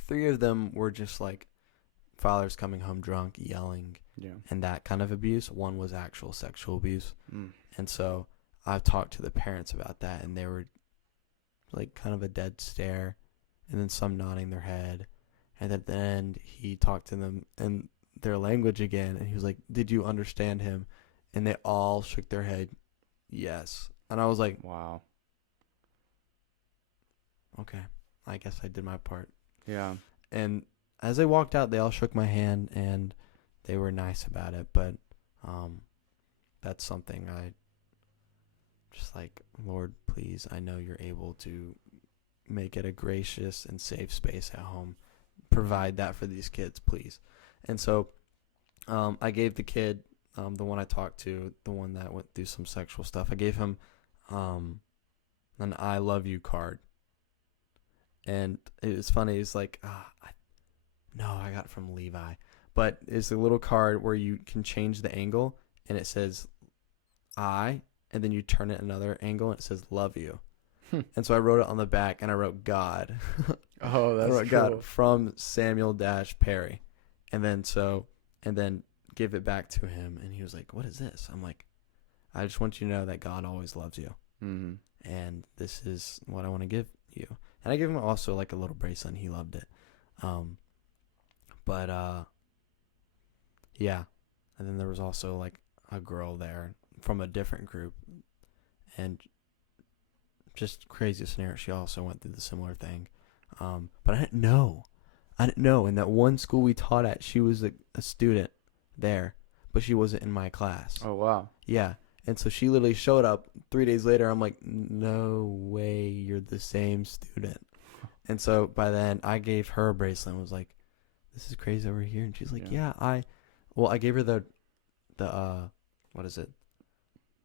3 of them were just like fathers coming home drunk, yelling, and that kind of abuse. 1 was actual sexual abuse. And so I've talked to the parents about that, and they were like kind of a dead stare, and then some nodding their head. And at the end, he talked to them in their language again, and he was like, did you understand him? And they all shook their head, yes. And I was like, wow. Okay, I guess I did my part. Yeah. And as I walked out, they all shook my hand, and they were nice about it. But that's something I just like, Lord, please, I know you're able to make it a gracious and safe space at home. Provide that for these kids, please. And so I gave the kid, the one I talked to, the one that went through some sexual stuff, I gave him an I love you card. And it was funny. It's like, I got it from Levi. But it's a little card where you can change the angle, and it says I, and then you turn it another angle, and it says love you. And so I wrote it on the back, and I wrote God. Oh, that's I wrote cool. God from Samuel Perry. And then give it back to him, and he was like, what is this? I'm like, I just want you to know that God always loves you. Mm-hmm. And this is what I want to give you. And I gave him also like a little bracelet, and he loved it. Yeah. And then there was also like a girl there from a different group, and just crazy scenario. She also went through the similar thing. But I didn't know. In that one school we taught at, she was a student there, but she wasn't in my class. Oh, wow. Yeah. And so she literally showed up 3 days later. I'm like, no way, you're the same student. And so by then, I gave her a bracelet and was like, this is crazy over here. And she's like, I gave her the what is it?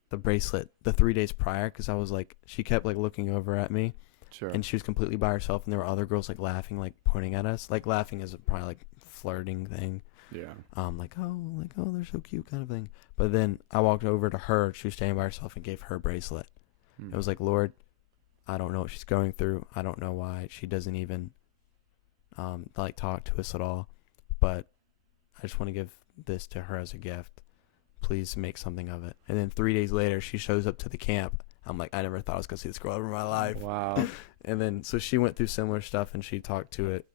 The bracelet the 3 days prior, because I was like, she kept like looking over at me. Sure. And she was completely by herself, and there were other girls like laughing, like pointing at us. Like laughing is probably like flirting thing. Yeah. Like oh, they're so cute kind of thing. But then I walked over to her. She was standing by herself, and gave her a bracelet. It was like, Lord, I don't know what she's going through. I don't know why she doesn't even like talk to us at all. But I just want to give this to her as a gift. Please make something of it. And then 3 days later, she shows up to the camp. I'm like, I never thought I was going to see this girl ever in my life. Wow. And then, so she went through similar stuff, and she talked to it,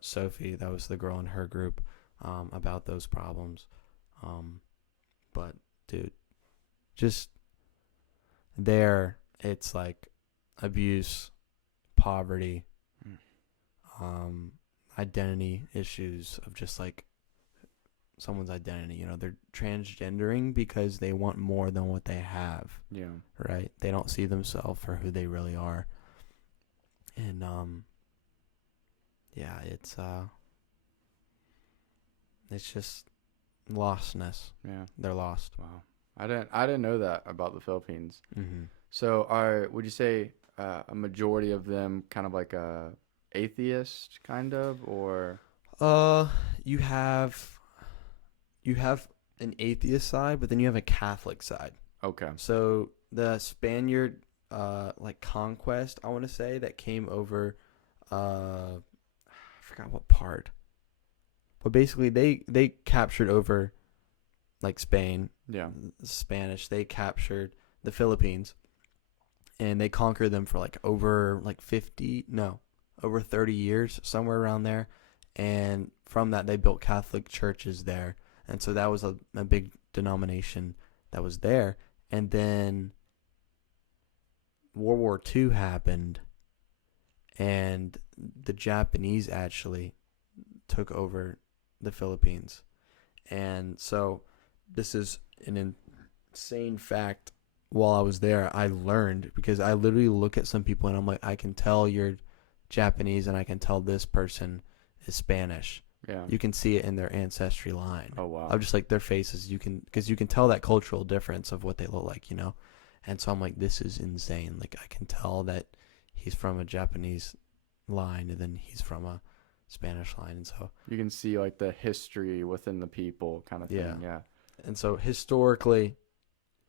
Sophie, that was the girl in her group, about those problems. But, dude, just there, it's like abuse, poverty, identity issues of just like someone's identity. They're transgendering because they want more than what they have. Yeah. Right? They don't see themselves for who they really are. And yeah, it's just lostness. Yeah. They're lost. Wow. I didn't know that about the Philippines. Mm-hmm. So would you say a majority of them kind of like a atheist kind of, or you have an atheist side, but then you have a Catholic side. Okay. So the Spaniard like conquest, I want to say, that came over I forgot what part. But basically they captured over like Spain. Yeah. Spanish, they captured the Philippines, and they conquered them for like over 30 years, somewhere around there. And from that, they built Catholic churches there. And so that was a big denomination that was there. And then World War II happened, and the Japanese actually took over the Philippines. And so this is an insane fact. While I was there, I learned, because I literally look at some people and I'm like, I can tell you're Japanese and I can tell this person is Spanish. Yeah. You can see it in their ancestry line. Oh, wow. Of just like their faces, because you can tell that cultural difference of what they look like, you know? And so I'm like, this is insane. Like, I can tell that he's from a Japanese line and then he's from a Spanish line. And so you can see like the history within the people kind of thing. Yeah. And so historically,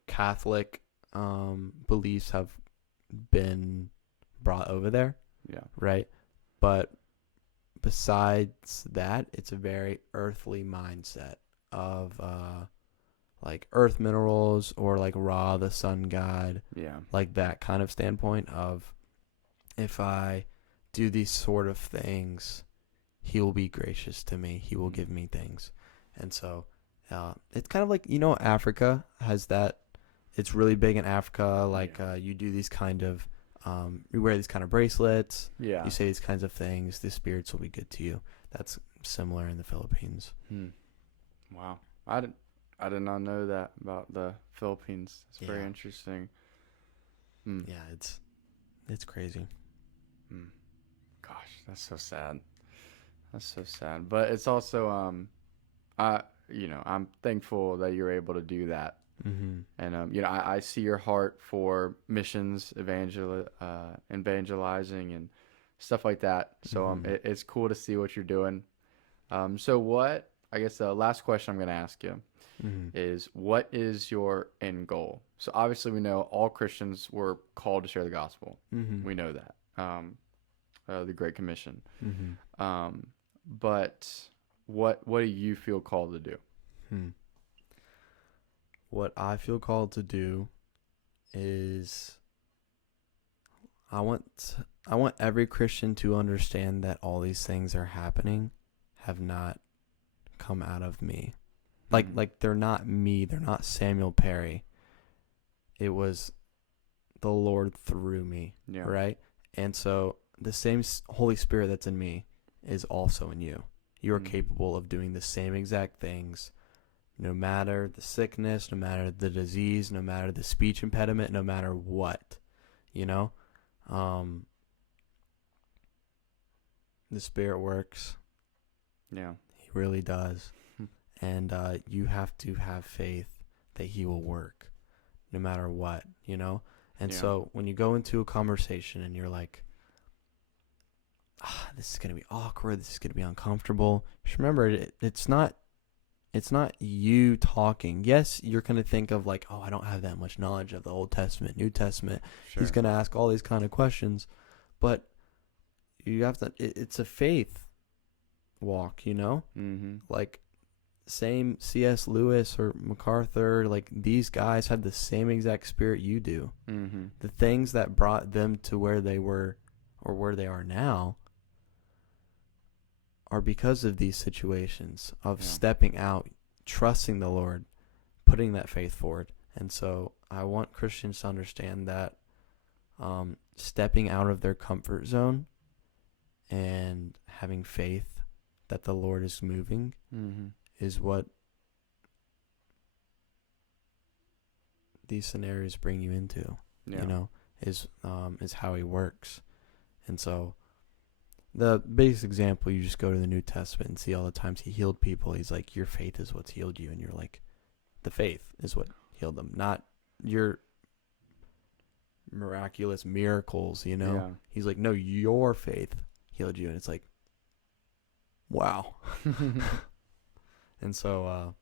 Catholic beliefs have been brought over there. Yeah. Right. But besides that, it's a very earthly mindset of like earth minerals, or like Ra, the sun god. Yeah. Like that kind of standpoint of, if I do these sort of things, he will be gracious to me. He will give me things. And so it's kind of like, you know, Africa has that. It's really big in Africa. Like you do these kind of, you wear these kind of bracelets. Yeah. You say these kinds of things. The spirits will be good to you. That's similar in the Philippines. Wow. I did not know that about the Philippines. It's very interesting. Yeah, it's crazy. Gosh, that's so sad. That's so sad. But it's also I'm thankful that you're able to do that. Mm-hmm. And I see your heart for missions, evangelizing and stuff like that. So it's cool to see what you're doing. So what, I guess the last question I'm going to ask you is, what is your end goal? So obviously we know all Christians were called to share the gospel. We know that. The Great Commission. But what do you feel called to do? What I feel called to do is, I want every Christian to understand that all these things are happening have not come out of me. Like they're not me, they're not Samuel Perry. It was the Lord through me, right? And so the same Holy Spirit that's in me is also in you. You are capable of doing the same exact things, no matter the sickness, no matter the disease, no matter the speech impediment, no matter what, you know? The Spirit works. Yeah. He really does. And you have to have faith that he will work no matter what, you know? And so when you go into a conversation and you're like, this is going to be awkward, this is going to be uncomfortable, just remember, it's not you talking. Yes, you're going to think of like, I don't have that much knowledge of the Old Testament, New Testament. Sure. He's going to ask all these kind of questions, but you have to, it's a faith walk, you know? Like, same C.S. Lewis or MacArthur, like these guys have the same exact spirit you do. The things that brought them to where they were or where they are now are because of these situations of stepping out, trusting the Lord, putting that faith forward. And so I want Christians to understand that stepping out of their comfort zone and having faith that the Lord is moving is what these scenarios bring you into. You know, is how he works. And so the biggest example, you just go to the New Testament and see all the times he healed people. He's like, your faith is what's healed you. And you're like, the faith is what healed them, not your miraculous miracles, you know? Yeah. He's like, no, your faith healed you. And it's like, wow. And so,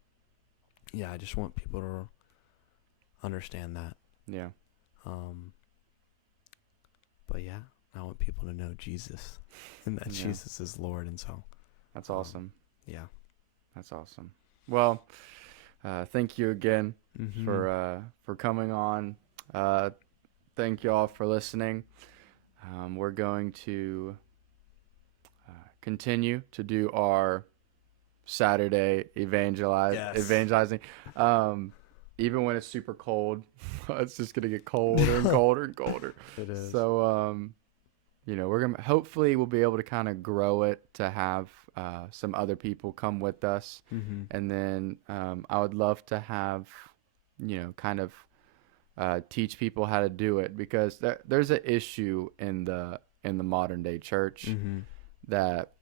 I just want people to understand that. Yeah. But I want people to know Jesus and that Jesus is Lord. And so that's awesome. That's awesome. Well, thank you again for coming on. Thank you all for listening. We're going to continue to do our Saturday Yes. evangelizing. Even when it's super cold, it's just gonna get colder and colder and colder. It is. So we're gonna hopefully we'll be able to kind of grow it to have some other people come with us, and then I would love to have kind of teach people how to do it, because there's an issue in the modern day church that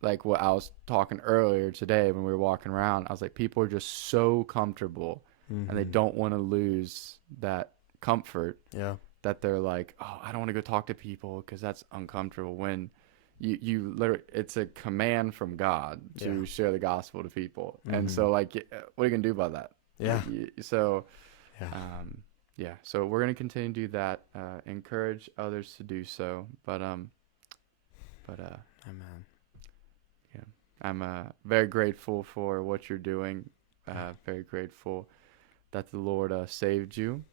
like what I was talking earlier today when we were walking around. I was like, people are just so comfortable and they don't want to lose that comfort. Yeah. That they're like, oh, I don't want to go talk to people because that's uncomfortable. When you literally, it's a command from God to share the gospel to people. And so like, what are you gonna do about that? Yeah. So yeah. So we're gonna continue to do that. Encourage others to do so. But Amen. yeah, I'm very grateful for what you're doing. Very grateful that the Lord saved you.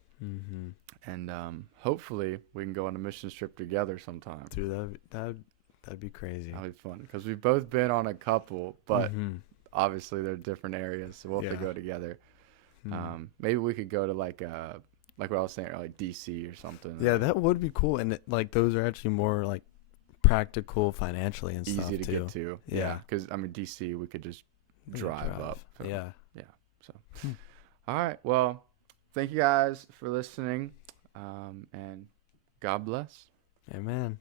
And hopefully we can go on a mission trip together sometime. Dude, that'd be crazy. That'd be fun because we've both been on a couple, but obviously they're different areas, so we'll have to go together. Maybe we could go to like what I was saying, like DC or something. Yeah, that would be cool, and like those are actually more like practical financially and stuff, easy to get to. Yeah, because I mean DC, we could just drive up. Yeah. So, all right. Well, thank you guys for listening, and God bless. Amen.